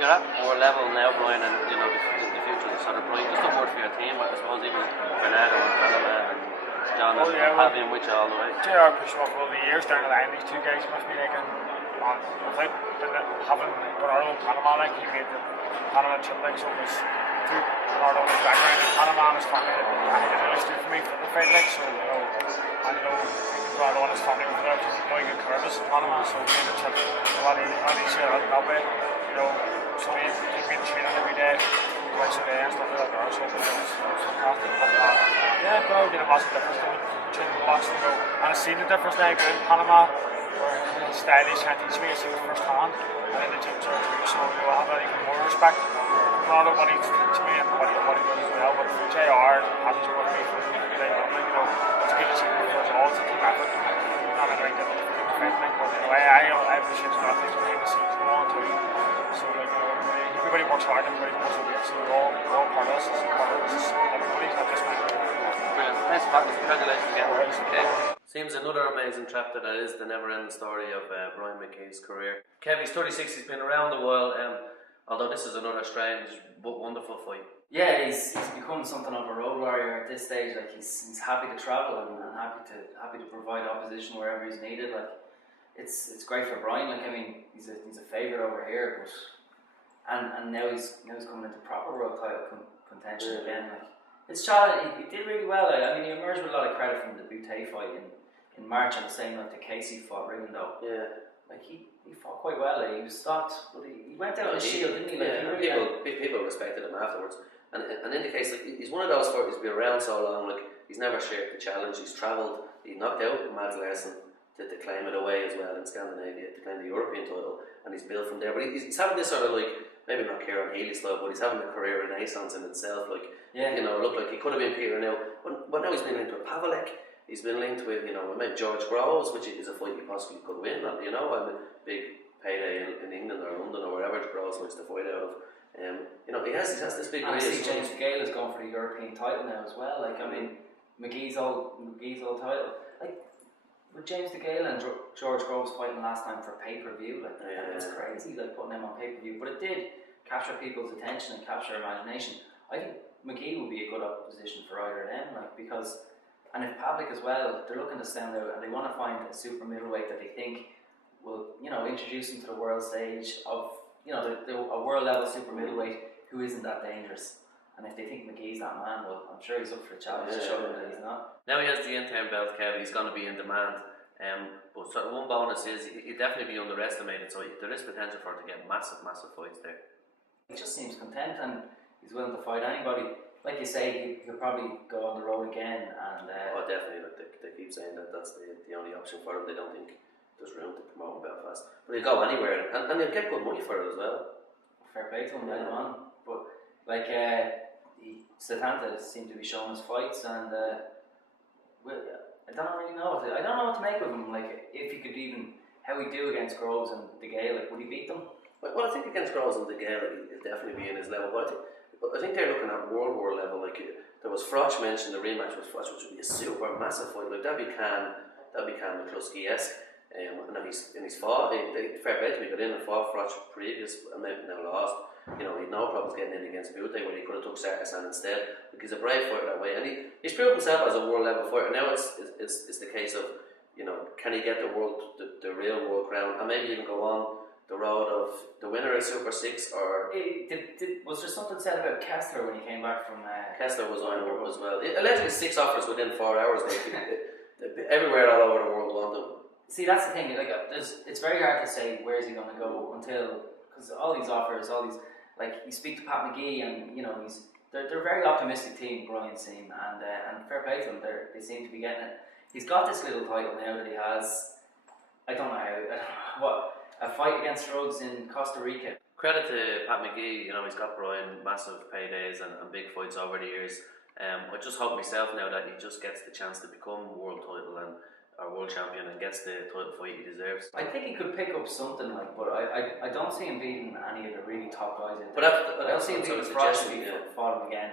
You're at more level now, Brian, and the future is sort of bright. Just a word for your team, I suppose, even Bernardo and Panama and John have been with you all the way. JR pushed off all the years down the line. These 2 guys must be like without having Bernardo in Panama, like he made the Panama trip, like so it was through Bernardo's background in Panama and his family. I think it really stood for me for the fight, like so. Bernardo and his family were there because he could curves in Panama, so we made the trip a lot easier that way. So we take training every day, twice a day and stuff like that. So it was fantastic. But probably been a massive difference between boxing and I've seen the difference now in Panama, where his style he can't teach me, I see it first hand, and in the gym too. So I have that even more respect for not what he's teaching me and what he does as well. But JR and Patrick with me from the day on, it's a good achievement for us all. It's a team effort. Not a very difficult fight, but I appreciate a lot of things behind the scenes going on too. So everybody works hard, everybody knows the weight, so we're all part of this. Everybody's not just me. Brilliant. Thanks, Patrick. Congratulations again. Okay. Seems another amazing chapter that is the never-ending story of Brian McKee's career. Kev, he's 36, he's been around the world, although this is another strange but wonderful fight. Yeah, he's become something of a road warrior at this stage. Like he's happy to travel and happy to provide opposition wherever he's needed. Like it's great for Brian. Like I mean, he's a favourite over here, but and now he's coming into proper world title contention again. Like it's challenging. He did really well. Like, I mean, he emerged with a lot of credit from the Butte fight in March, and the same like the Casey fought Rigondeaux. Yeah. Like he fought quite well. Like, he was stopped, but he went out with a shield, didn't he? Like, people respected him afterwards. And in the case, like, he's one of those fighters who's been around so long. Like he's never shared the challenge. He's travelled. He knocked out Mads Larsen to claim it away as well in Scandinavia, to claim the European title, and he's built from there. But he's having this sort of like maybe not Ciaran Healy style, but he's having a career renaissance in itself. Like, Yeah. you know, it looked like he could have been Peter now, but now he's been linked with Pavelek. He's been linked with, you know, maybe George Groves, which is a fight he possibly could win. And, you know, I'm a big payday in England or London or wherever Groves wants to fight out of. You know, he has this big. And I see James McGale is going for the European title now as well. Like, I mean, McGee's old title. Like, with James McGale and George Groves fighting last time for pay-per-view, like, that was crazy, like, putting them on pay-per-view. But it did capture people's attention and capture imagination. I think McGee would be a good opposition for either of them, like, because, and if Pavlik as well, they're looking to stand out and they want to find a super middleweight that they think will, you know, introduce them to the world stage of, you know, a world level super middleweight who isn't that dangerous. And if they think McGee's that man, well, I'm sure he's up for a challenge to show them that he's not. Now he has the interim belt, Kev, he's going to be in demand. But sort of one bonus is he'll definitely be underestimated, so there is potential for him to get massive fights there. He just seems content and he's willing to fight anybody. Like you say, he'll probably go on the road again. And definitely. Like they keep saying that that's the only option for him. They don't think there's room to promote in Belfast. But he'll go anywhere, and he'll get good money for it as well. Fair play to him, let him on. But like Stapleton seemed to be showing his fights, and I don't really know. I don't know what to make of him. Like, if he could even, how he'd do against Groves and De Gea, like, would he beat them? Well, I think against Groves and De Gea, he'll definitely be in his level. But I think they're looking at world war level. Like, there was Froch mentioned, the rematch with Froch, which would be a super massive fight. Like, that'd be McCluskey-esque. And he's fought. Fair play to me, got in and fought Froch previous, and maybe now lost. You know, he'd no problems getting in against Butte when he could have took Sarkisyan instead. Like, he's a brave fighter that way, and he's proved himself as a world level fighter. Now it's the case of, you know, can he get the real world crown, and maybe even go on the road of the winner of Super 6, or was there something said about Kessler when he came back from? Kessler was on Europe as well. Allegedly 6 offers within 4 hours. Everywhere all over the world want him. See, that's the thing. Like, it's very hard to say where's he going to go until, because all these offers, like, you speak to Pat McGee, and you know they're a very optimistic team, Brian's team, and fair play to them. They seem to be getting it. He's got this little title now that he has. I don't know what, a fight against Rhodes in Costa Rica. Credit to Pat McGee. You know, he's got Brian massive paydays and big fights over the years. I just hope myself now that he just gets the chance to become world title and our world champion and gets the title fight he deserves. I think he could pick up something, like, but I don't see him beating any of the really top guys. But I don't see him beating Froch if he fought him again.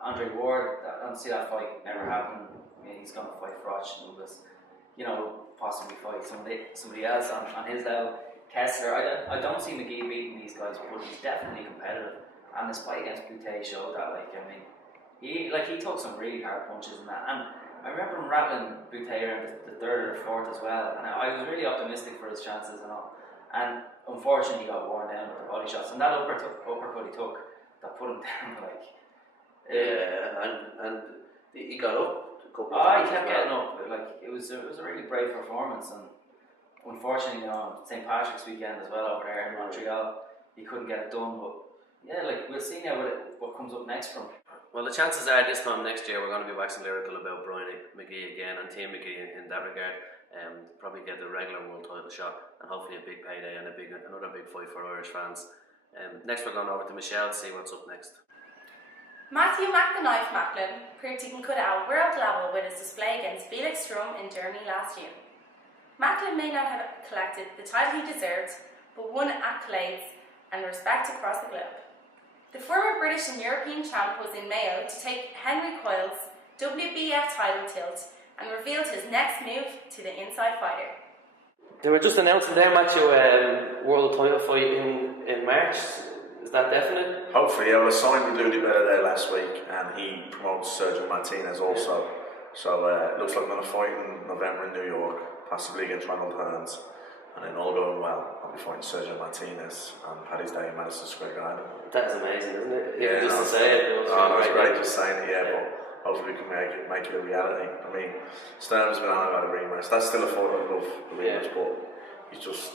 Andre Ward, I don't see that fight never happen. I mean, he's going to fight Froch and Lewis, you know, possibly fight somebody else on his level. Kessler, I don't see McGee beating these guys, but he's definitely competitive. And his fight against Butte showed that. Like, I mean, he took some really hard punches in that. And I remember him rattling Butte around the 3rd or 4th as well, and I was really optimistic for his chances and all. And unfortunately, he got worn down with the body shots, and that uppercut he took that put him down, like. And he got up a couple of times. He kept getting up. Like, it was a really brave performance, and unfortunately, you know, St. Patrick's weekend as well over there in Montreal, he couldn't get it done. But yeah, like, we'll see now what comes up next from him. Well, the chances are this time next year we're going to be waxing lyrical about Brian McGee again and Team McGee in that regard. Probably get the regular world title shot and hopefully a big payday and another big fight for Irish fans. Next we're going over to Michelle to see what's up next. Matthew McDonagh Macklin proved he can cut it at world level with his display against Felix Strum in Germany last June. Macklin may not have collected the title he deserved, but won accolades and respect across the globe. The former British and European champ was in Mayo to take Henry Coyle's WBF title tilt and revealed his next move to the Inside Fighter. They were just announcing their match world title fight in March. Is that definite? Hopefully, yeah. Well, I signed with Ludi Bella there last week, and he promotes Sergio Martinez also. So it looks like I'm going to fight in November in New York, possibly against Ronald Hearns. And then all going well, I'll be fighting Sergio Martinez on Paddy's Day in Madison Square Garden. That is amazing, isn't it? Yeah, just to say it. It was great just saying it, yeah, but hopefully we can make it a reality. I mean, Stern's been on about a rematch. That's still a fight I love, the rematch, but he's just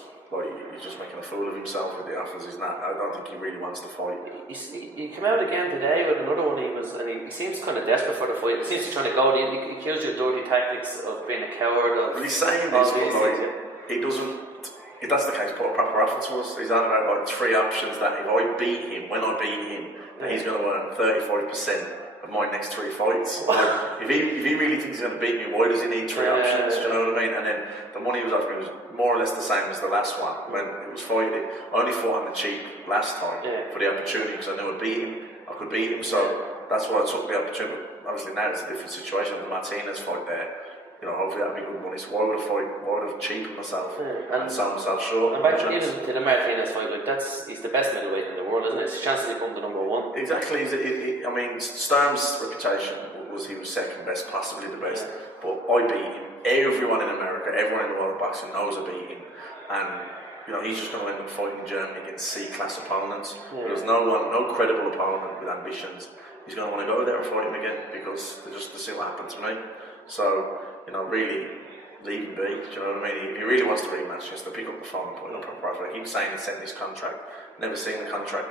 making a fool of himself with the offers. I don't think he really wants to fight. He came out again today with another one. He seems kind of desperate for the fight. He seems to be trying to go. He accused you of dirty tactics, of being a coward. Well, he's saying this, but like, he if that's the case, put a proper offer to us. He's had about like 3 options that if I beat him, when I beat him, that he's going to earn 35% of my next 3 fights. Like, if he really thinks he's going to beat me, why does he need 3 options? Do you know what I mean? And then the money he was offering was more or less the same as the last one. When it was fighting, I only fought on the cheap last time for the opportunity because I knew I'd beat him. I could beat him, so that's why I took the opportunity. Obviously now it's a different situation. The Martinez fight there, you know, hopefully that'd be good money. So why would I cheapen myself and sell myself short? And back even to the Martinez fight, like he's the best middleweight in the world, isn't it? It's a chance to become the number 1. Exactly. I mean, Sturm's reputation was he was second best, possibly the best. But I beat him. Everyone in America, everyone in the world of boxing knows I beat him, and you know he's just going to end up fighting Germany against C-class opponents. There's no credible opponent with ambitions. He's going to want to go there and fight him again because just to see what happened to me. So, you know, really leave him be. Do you know what I mean? If he really wants to rematch, just to pick up the phone and put it up on profile. I keep saying he's sent this contract. Never seen the contract.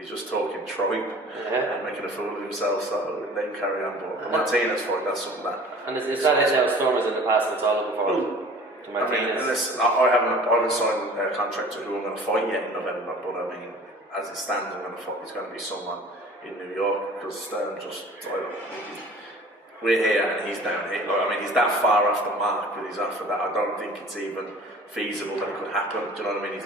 He's just talking tripe and making a fool of himself. So let him carry on. But the Martinez fight, that's something that. And is that it now? Stormers in the past, and it's all looking forward to Martinez. I mean, I haven't signed a contract to who I'm going to fight yet in November. But I mean, as it stands, I'm going to fight. It's going to be someone in New York because we're here and he's down here. Like, I mean, he's that far off the mark with his offer that I don't think it's even feasible that it could happen. Do you know what I mean?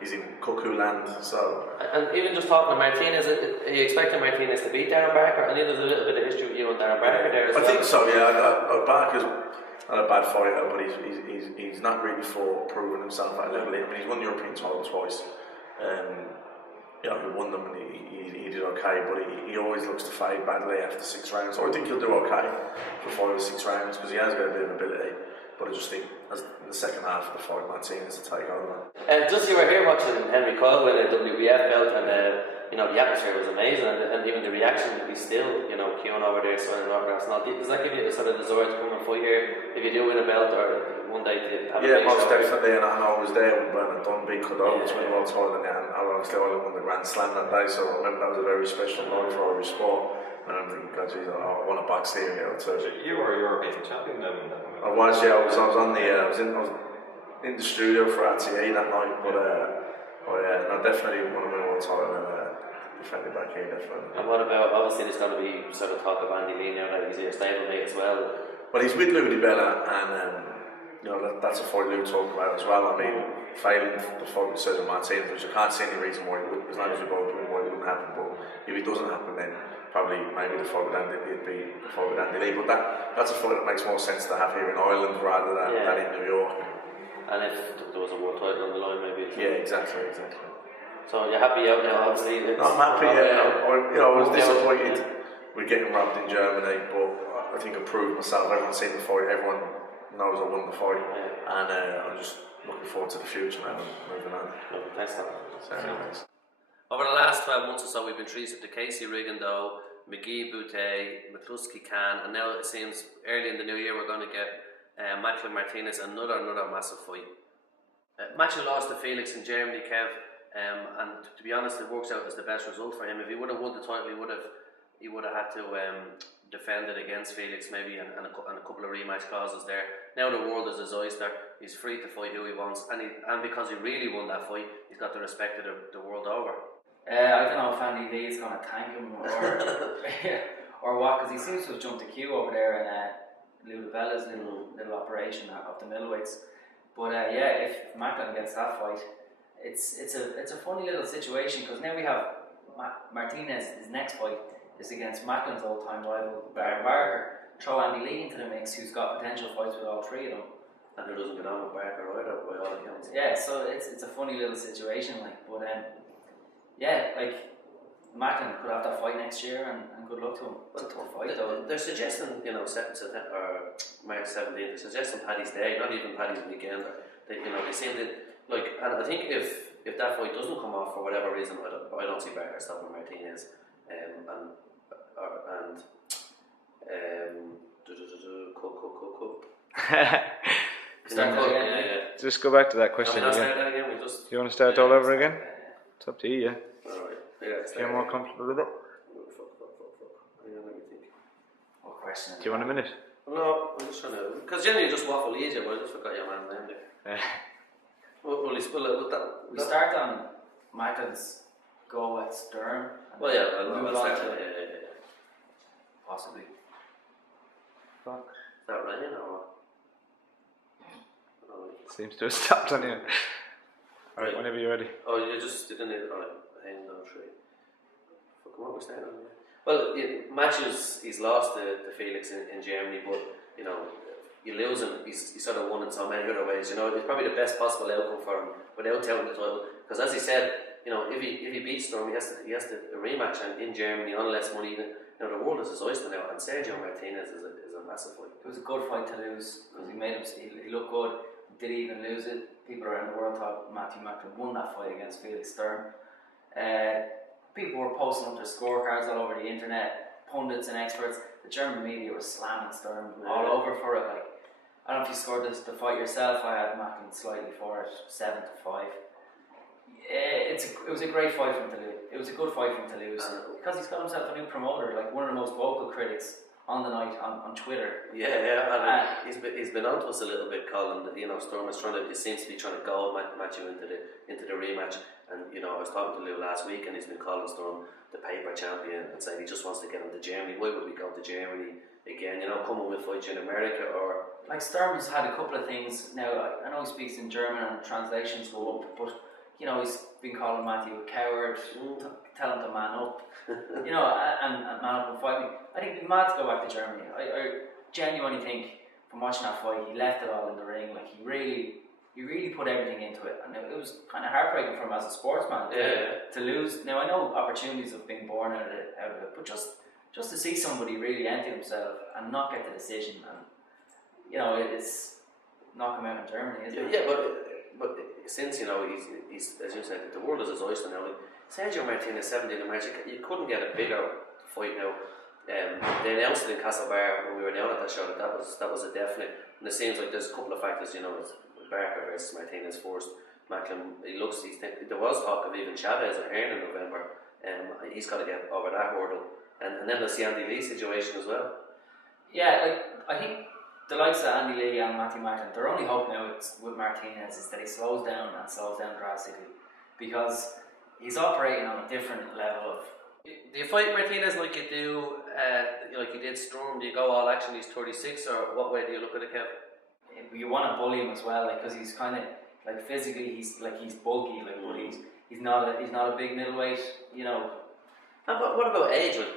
He's in cuckoo land. So. And even just talking to Martinez, are you expecting Martinez to beat Darren Barker? I know there's a little bit of history with you and Darren Barker there as well. I think so. Yeah, Barker's not a bad fighter, but he's not really for proving himself at a level. I mean, he's won the European title twice. You know, he won them and he did okay, but he always looks to fade badly after 6 rounds. So I think he'll do okay for 5 or 6 rounds because he has got a bit of ability. But I just think as in the second half of the fight, Martinez to take over. Just you were here watching Henry Coyle win a WBF belt, and you know the atmosphere was amazing, and even the reaction to be still, you know, queuing over there, so does that give you a sort of desire to come and fight here if you do win a belt or one day to have a most definitely, and I was there when Byrne and Dunby cut over to win the world title, and obviously I won the Grand Slam that day, so I remember that was a very special night for Irish sport. And I'm thinking, God, geez, I want to box here, you know. So you were European champion then. I was in the studio for RTE that night, but I definitely want to win one title and defend it back here, definitely. And what about, obviously there's going to be sort of talk of Andy Lee now that he's your stablemate as well. Well, he's with Lou DiBella, and you know that's a fight Lou talked about as well. I mean, failing the fight with Ciaran Martinez, which I can't see any reason why it would, as long as we both win, why it wouldn't happen. But if it doesn't happen, then probably maybe the fight with Andy, it'd be the fight with Andy Lee. But that's a fight that makes more sense to have here in Ireland rather than in New York. And if there was a world title on the line, maybe. Yeah, exactly. So you're happy out now, obviously. I'm happy. I was disappointed with getting robbed in Germany, but I think I proved myself. Everyone's seen the fight. Everyone knows I won the fight, and I'm just looking forward to the future now and moving on. Thanks, Thanks. Over the last 12 months or so, we've been treated to Casey Rigondeaux, McGee Boutte, McCluskey Khan, and now it seems early in the new year we're going to get Macklin Martinez, another massive fight. Macklin lost to Felix in Germany, Kev, and to be honest, it works out as the best result for him. If he would have won the title, he would have had to defend it against Felix, maybe, and a couple of rematch clauses there. Now the world is his oyster. He's free to fight who he wants, and because he really won that fight, he's got the respect of the world over. I don't know if Andy Lee is going to thank him or what, because he seems to have jumped the queue over there in Lou DiBella's little operation of the middleweights. But if Macklin gets that fight, it's a funny little situation because now we have Martinez. His next fight is against Macklin's old-time rival Darren Barker. Throw Andy Lee into the mix, who's got potential fights with all 3 of them. And who doesn't get on with Barker either, by all accounts. Yeah, so it's a funny little situation, but Macklin could have that fight next year, and good luck to him. It's a tough fight, though. They're suggesting, March 17th. They're suggesting Paddy's Day, not even Paddy's weekend. They seem to and I think if that fight doesn't come off for whatever reason, I don't see Barker stopping Martinez, Just go back to that question again. You want to start all over again? It's up to you, yeah. Alright. Yeah, you're more comfortable with it? What question? Do you want a minute? No, I'm just trying to. Because generally you just waffle easier, but I just forgot your man's name there. We start on Macklin's go at Stern. Well, yeah, move on to possibly. Fuck. Is that raining or what? Seems to have stopped on you. Right. Whenever you're ready. Oh, you just didn't need it. Alright, hang on, tree. Fucking what was that on there? Well, Matthews, he's lost to Felix in Germany, but you know, you lose him, he's sort of won in so many other ways. You know, it's probably the best possible outcome for him without taking the title. Because as he said, you know, if he beats Storm, he has to rematch in Germany on less money. You know, the world is his oyster now, and Sergio Martinez is a massive fight. It was a good fight to lose because he made him. He looked good. Did he even lose it? People around the world thought Matthew Macklin won that fight against Felix Stern. People were posting up their scorecards all over the internet. Pundits and experts. The German media were slamming Stern all over for it. Like, I don't know if you scored the fight yourself. I had Macklin slightly for it, 7-5. It was a great fight for him to lose. It was a good fight for him to lose because he's got himself a new promoter, like one of the most vocal critics on the night on Twitter. Yeah, and he's been on to us a little bit, Cullen. You know, Storm is he seems to be trying to goad Matthew into the rematch. And you know, I was talking to Lou last week, and he's been calling Storm the paper champion and saying he just wants to get him to Germany. Why would we go to Germany again? You know, come on, we'll fight you in America or. Like Storm's had a couple of things now. I know he speaks in German and translations go up, but you know, he's been calling Matthew a coward, tell him to man up, you know, and man up and fight me. I think it'd be mad to go back to Germany. I genuinely think from watching that fight, he left it all in the ring. Like he really put everything into it, and it was kind of heartbreaking for him as a sportsman to lose. Now I know opportunities have been born out of it, but just to see somebody really empty himself and not get the decision, and you know, it's not come out in Germany, is it? Yeah, but since, you know, he's as you said, the world is his oyster now. Sergio Martinez, 17 in March, you couldn't get a bigger fight now. They announced it in Castlebar when we were down at that show that was a definite. And it seems like there's a couple of factors, you know, it's Barker versus Martinez first. Macklin, there was talk of even Chavez or Hearn in November. He's got to get over that hurdle. And then there's the Andy Lee situation as well. Yeah, like I think the likes of Andy Lee and Matthew Macklin, their only hope now with Martinez is that he slows down drastically, because he's operating on a different level of. Do you fight Martinez like you do, like you did Storm? Do you go all action? He's 36, or what way do you look at it, Kev? You want to bully him as well, like because he's kind of like physically he's bulky, like but he's not a big middleweight, you know. And what about age? Like,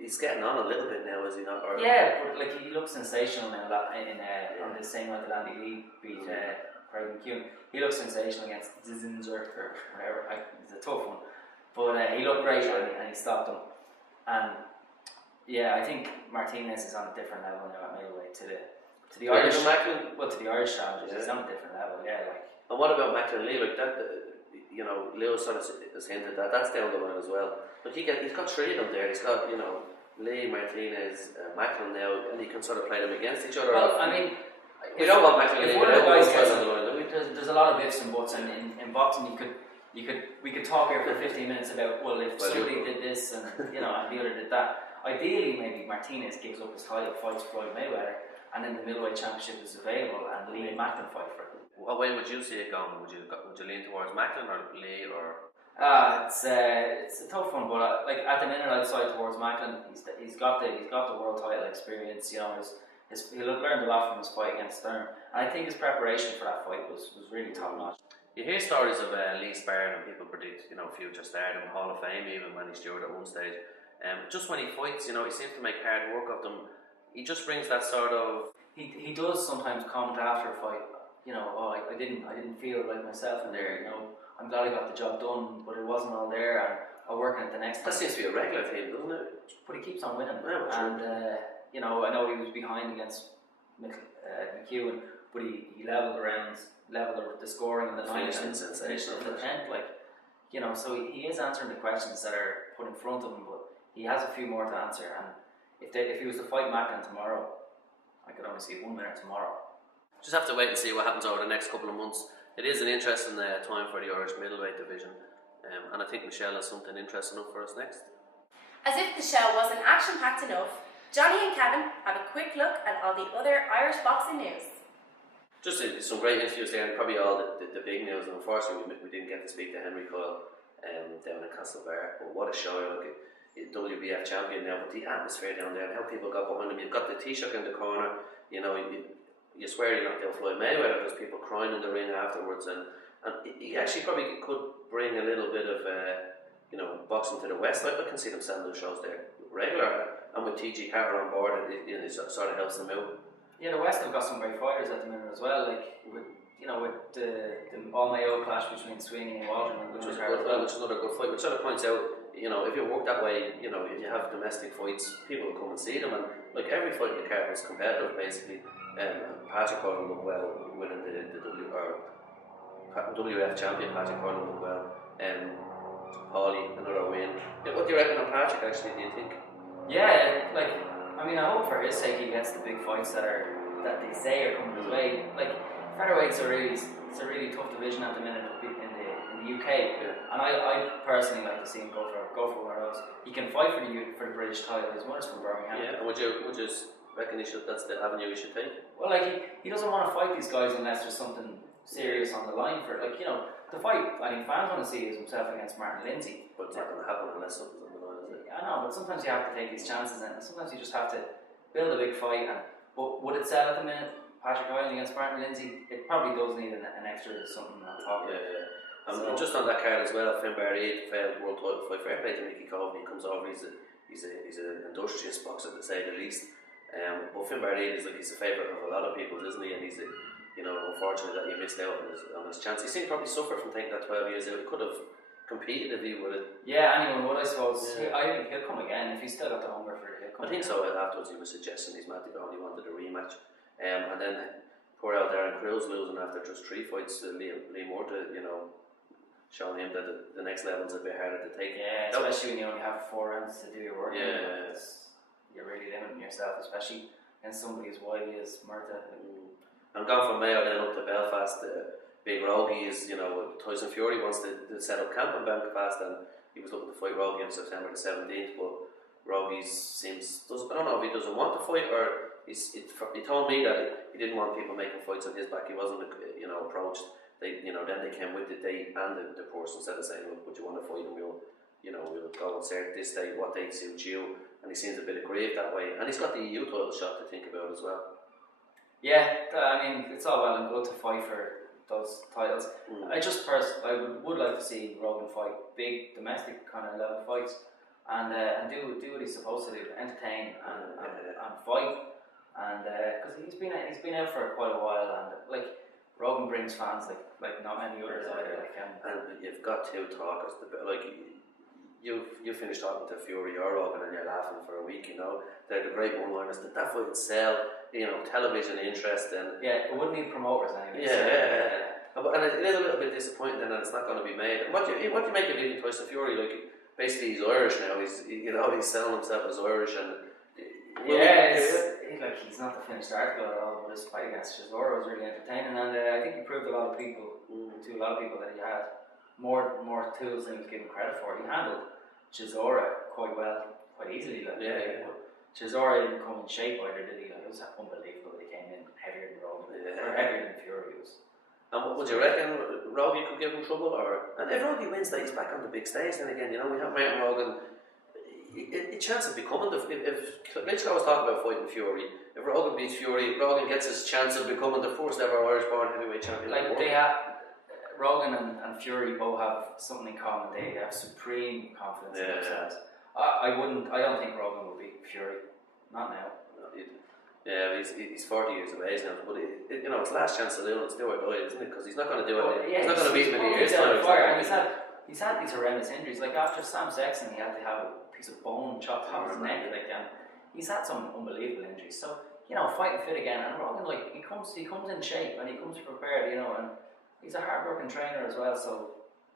he's getting on a little bit now, is he not? Or yeah, but like he looks sensational now. On the same night that Andy Lee beat Craig McEwen, he looks sensational against Zinzer or whatever. It's a tough one, but he looked great and he stopped him. And yeah, I think Martinez is on a different level now at middleweight to the Irish. To the Irish challenges, he's on a different level. Yeah, like. And what about Macklin Lee? Like that, you know, Leo sort of has hinted that's down the line as well. But he's got three of them there. He's got, you know, Lee, Martinez, Macklin now, and he can sort of play them against each other. Well, I mean, we don't want Macklin Lee. If one of the guys gets on the line, there's a lot of ifs and buts, and in boxing we could talk here for 15 minutes about if somebody did this and you know and the other did that. Ideally, maybe Martinez gives up his title, fights Floyd Mayweather, and then the middleweight championship is available, and Lee and Macklin fight for it. What way would you see it going? Would you lean towards Macklin or Lee or? It's a tough one, but like at the minute I'd side towards Macklin. He's got the world title experience. You know, he learned a lot from his fight against Stern, and I think his preparation for that fight was really top notch. You hear stories of Lee Byrne, and people predict, you know, future stardom, Hall of Fame, even Manny Stewart at one stage. Just when he fights, you know, he seems to make hard work of them. He just brings that sort of. He does sometimes comment after a fight. You know, I didn't feel like myself in there. You know, I'm glad I got the job done, but it wasn't all there, and I'm working at the next. That seems to be a regular thing, doesn't it? But he keeps on winning, yeah, and you know, I know he was behind against McEwen, but he leveled the scoring in the ninth and finished in the 10th. Like, you know, so he is answering the questions that are put in front of him, but he has a few more to answer. And if he was to fight Macklin tomorrow, I could only see one winner tomorrow. Just have to wait and see what happens over the next couple of months. It is an interesting time for the Irish middleweight division, and I think Michelle has something interesting up for us next. As if the show wasn't action-packed enough, Jonny and Kevin have a quick look at all the other Irish boxing news. Just some great interviews there, and probably all the big news. And unfortunately, we didn't get to speak to Henry Coyle down in Castlebar. But what a show! Like, WBF champion now, but the atmosphere down there and how people got behind him. You've got the Taoiseach in the corner. You know, you swear you're not down Floyd Mayweather. There's people crying in the ring afterwards, and he actually probably could bring a little bit of boxing to the West. I can see them selling those shows there regular, and with TG Carter on board, it sort of helps them out. Yeah, the West have got some great fighters at the minute as well. Like with the All Mayo clash between Sweeney and Waldron, which was another good fight. Which sort of points out, if you work that way, if you have domestic fights, people will come and see them, and like every fight in the card was competitive basically. Patrick Cullen looked well winning the WF champion. Patrick Cullen looked well. Paulie, another win. What do you reckon on Patrick actually, do you think? Yeah, I hope for his sake he gets the big fights that they say are coming his way. Like, featherweight's it's a really tough division at the minute in the UK, and I personally like to see him go for one of those. He can fight for the British title. His mother's from Birmingham. Yeah, and would you reckon that's the avenue he should take? Well, he doesn't want to fight these guys unless there's something serious on the line for it. The fight I think fans want to see is himself against Martin Lindsay. But it's not going to happen unless something's on the line, is it? I know, but sometimes you have to take these chances, and sometimes you just have to build a big fight. But would it sell at the minute? Patrick Cullen against Martin Lindsay, it probably does need an extra something on top of it. Yeah. Just on that card as well, Finn Barry failed world title fight. Fair play to Mickey Coveney. He comes over. He's an industrious boxer to say the least. But Finn Barry he's a favourite of a lot of people, isn't he? And he's unfortunate that he missed out on his chance. He seemed probably suffer from taking that 12 years out. He could have competed if he would have. Yeah, anyone would, I suppose. Yeah. I think he'll come again if he's still got the hunger for it. I think so. Afterwards, he was suggesting he's mad to go and he wanted a rematch. And then poor old Darren Cruz losing after just 3 fights to Lee Moore to showing him that the next level's a bit harder to take. Yeah, especially when you only have 4 rounds to do your work. Yeah, you're really limiting yourself, especially against somebody as wily as Murtagh. I'm gone from Mayo then up to Belfast. Big Rogie is, Tyson Fury wants to set up camp in Belfast, and he was looking to fight Rogie on September the 17th, but Rogie I don't know if he doesn't want to fight, or he told me that he didn't want people making fights on his back. He wasn't approached. Then they came with the date and the person instead of saying, look, would you want to fight, and we'll go and say this date, what date suits you, and he seems a bit aggrieved that way, and he's got the EU title shot to think about as well. Yeah, it's all well and good to fight for those titles. I would like to see Rogan fight big domestic kind of level fights, and do what he's supposed to do, entertain and fight, and because he's been out for quite a while, and Rogan brings fans like not many others either. And you've got 2 talkers. You finished talking to Fury or Rogan and you're laughing for a week. They're the great one-liners. That fight would sell. Television interest and it wouldn't need promoters anyway. And it is a little bit disappointing then that it's not going to be made. What do you make of even Tyson Fury? Basically he's Irish now. He's selling himself as Irish and. He's not the finished article at all, but his fight against Chisora was really entertaining, and I think he proved to a lot of people that he had more tools than he was given credit for. He handled Chisora quite easily. Chisora didn't come in shape either, did he? It was unbelievable. He came in heavier than Rogan, or heavier than Fury was. And would you reckon Rogan could give him trouble? And if Rogan wins that, he's back on the big stage then again. We have Martin Rogan. A chance of becoming if Klitschko was talking about fighting Fury, if Rogan beats Fury, Rogan gets his chance of becoming the first ever Irish-born heavyweight champion. Rogan and Fury both have something in common. They have supreme confidence in themselves. I don't think Rogan will beat Fury. Not now. He's 40 years of age now, but it's last chance to do it. It's do or die, isn't it? Because he's not going to do it. He's not going to beat him in a year's time. And he's had these horrendous injuries. Like after Sam Sexton, he had to have a piece of bone chopped off his neck. And he's had some unbelievable injuries. So fighting fit again, and Rogan he comes in shape and he comes prepared. And he's a hard-working trainer as well. So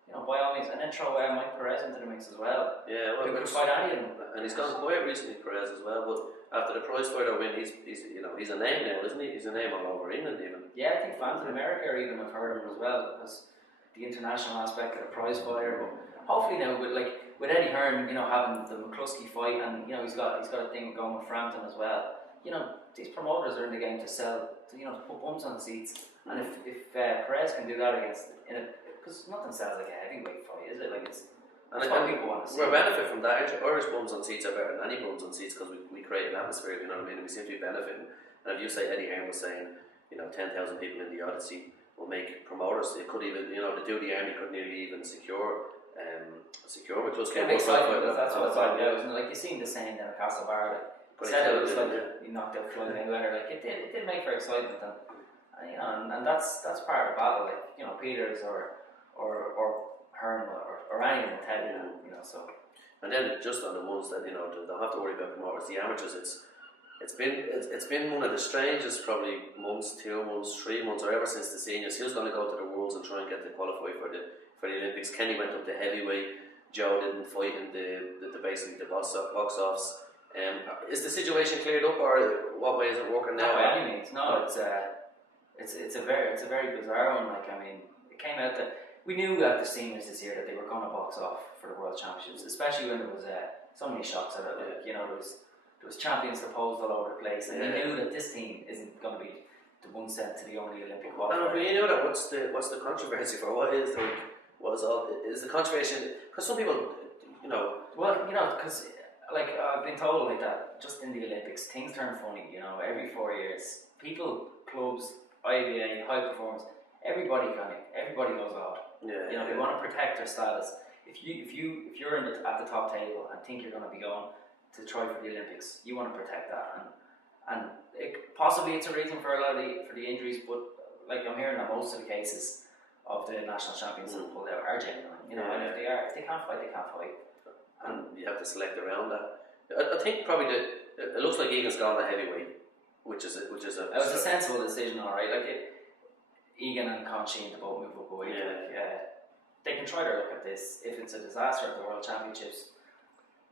by all means, and then throw Mike Perez into the mix as well. Yeah, well, he could fight any of them. And he's gone quiet recently, Perez as well. But after the prize fighter win, he's a name now, isn't he? He's a name all over England even. Yeah, I think fans in America even have heard of him as well, because the international aspect of the prize fighter. But hopefully now with Eddie Hearn, having the McCluskey fight, and he's got a thing going with Frampton as well. These promoters are in the game to sell, to put bums on the seats, And if Perez can do that against, because nothing sells like a heavyweight fight, is it? Like it's what people want to see. We're benefit from that. Irish bums on seats are better than any bums on seats because we create an atmosphere. You know what I mean? And we seem to be benefiting. And if you say Eddie Hearn was saying, 10,000 people in the Odyssey will make promoters. It could even, to do the Army could nearly even secure with just getting that's what it's like. Yeah, it was like you seen the same in Castle Bar. Said it was like you knocked out Floyd Mayweather. Like it did make for excitement, and that's part of the battle. Like Peters or Hearn or anyone will tell you. So. And then just on the ones that don't have to worry about promoters, the amateurs. It's been one of the strangest probably months, 2 months, 3 months, or ever since the seniors. He was going to go to the Worlds and try and get to qualify for the Olympics. Kenny went up to heavyweight. Joe didn't fight in the basically the box office. Is the situation cleared up, or what way is it working now? Not by any means. No, it's a very bizarre one. Like it came out that we knew at the seniors this year that they were going to box off for the World Championships, especially when there was so many shocks at it. Like, there was champions proposed all over the place, and we knew that this team isn't going to be the one sent to the only Olympic qualifier. I know, but you know that what's the controversy for? Is the controversy? Because some people, because I've been told like that just in the Olympics things turn funny. Every 4 years, people, clubs, IBA, high performance, everybody goes odd. They want to protect their status. If you're at the top table and think you're going to be going to try for the Olympics, you want to protect that, and possibly it's a reason for a lot of the injuries, but like I'm hearing that most of the cases of the national champions that pulled out are genuine. And if they can't fight, they can't fight. And you have to select around that. I think probably it looks like Egan's gone to heavyweight, which is a. It was a sensible decision, all right. Egan and Conchine to both move up away. They can try their luck at this. If it's a disaster at the World Championships,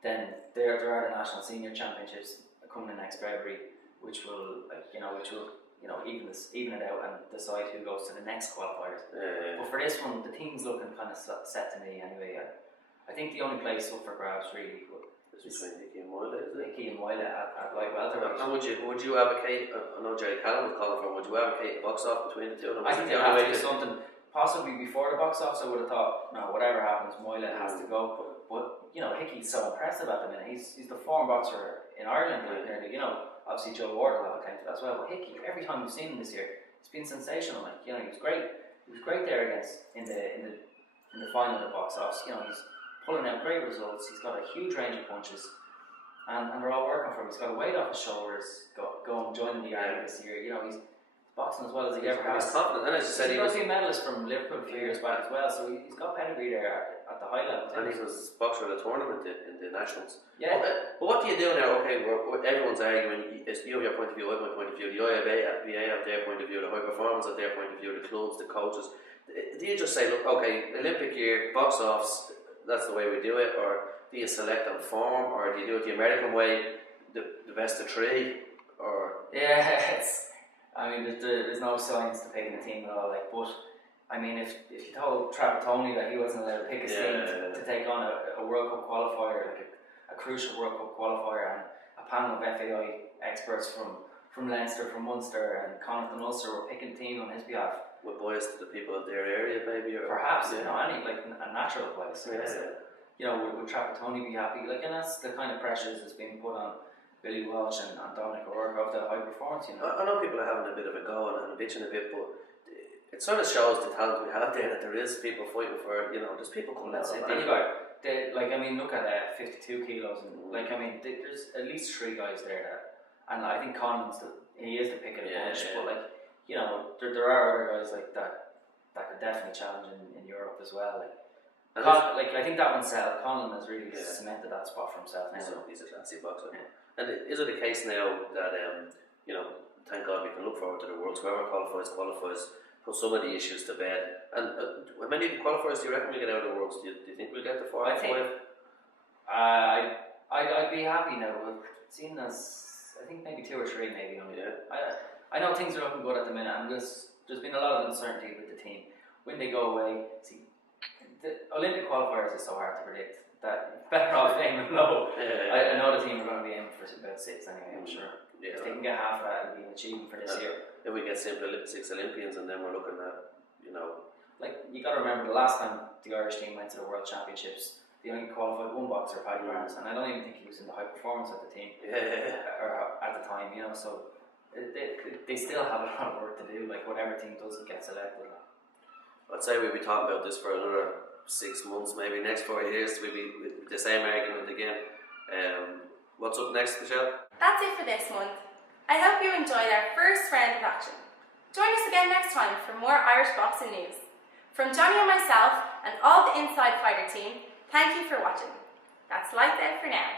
then there are the National Senior Championships coming in next February, which will even it out and decide who goes to the next qualifiers. But for this one, the team's looking kind of set to me anyway. I think the only place up for grabs really is between Hickey and Moyle, isn't it? Hickey and Moyle at light welterweight. And would you advocate? I know Jerry Cullen was calling for. Would you advocate a box off between the two of them? I think there has to be something. Possibly before the box office, I would have thought, no, whatever happens, Moyle has to go. But Hickey's so impressive at the minute. He's the form boxer in Ireland. Obviously Joe Ward will have account for that as well. But Hickey, every time we've seen him this year, it's been sensational. He was great. He was great there against in the final of the box office. He's pulling out great results. He's got a huge range of punches, and they're all working for him. He's got a weight off his shoulders. Going joining the Army this year. He's boxing as well as he ever has. He's confident, and as you said, he was a medalist from Liverpool a few years back as well. So he's got pedigree there at the high level. And he was boxer of the tournament in the nationals. Yeah. But what do you do now? Okay, everyone's arguing. You have your point of view, I have my point of view. The IFA have their point of view. The high performance have their point of view. The clubs, the coaches. Do you just say, look, okay, Olympic year, box offs, that's the way we do it, or do you select on form, or do you do it the American way, the best of three, or? Yeah, there's no science to picking a team at all. But if you told Trapattoni that he wasn't allowed to pick a team to take on a World Cup qualifier, a crucial World Cup qualifier, and a panel of FAI experts from Leinster, from Munster, and Connacht and Ulster were picking a team on his behalf. With bias to the people of their area, maybe, or perhaps any a natural bias. Would Trapattoni be happy? And that's the kind of pressures that's being put on Billy Walsh and Dominic O'Rourke of the high performance. I know people are having a bit of a go and bitching a bit, but it sort of shows the talent we have there, that there is people fighting for. There's people coming out. Look at 52 kilos, and there's at least 3 guys there and I think Collins, he is the pick of the bunch, but there are other guys like that could definitely challenge in Europe as well. I think that one Colin has really cemented that spot for himself now. He's a classy boxer. Yeah. And is it the case now that thank God we can look forward to the Worlds, whoever qualifies, put some of the issues to bed. And how many of the qualifiers do you reckon we get out of the Worlds? Do you think we'll get the 4 or 5? I'd be happy now. Seeing as I think maybe 2 or 3 maybe only. Yeah. I know things are looking good at the minute, and there's been a lot of uncertainty with the team. When they go away, the Olympic qualifiers is so hard to predict that better off aiming low. I know the team are going to be aiming for about about 6 anyway, I'm sure. Yeah. If they can get half of that, it'll be an achievement for this year. If we get 6 Olympians, and then we're looking at, Like, you got to remember the last time the Irish team went to the World Championships, they only qualified one boxer, Paddy Byrne, and I don't even think he was in the high performance of the team or at the time, so they still have a lot of work to do. Like, whatever team does get selected. I'd say we'll be talking about this for another 6 months, maybe next 4 years, we'll be with the same argument again. What's up next, Michelle? That's it for this month. I hope you enjoyed our first round of action. Join us again next time for more Irish boxing news. From Jonny and myself and all the Inside Fighter team, thank you for watching. That's lights out for now.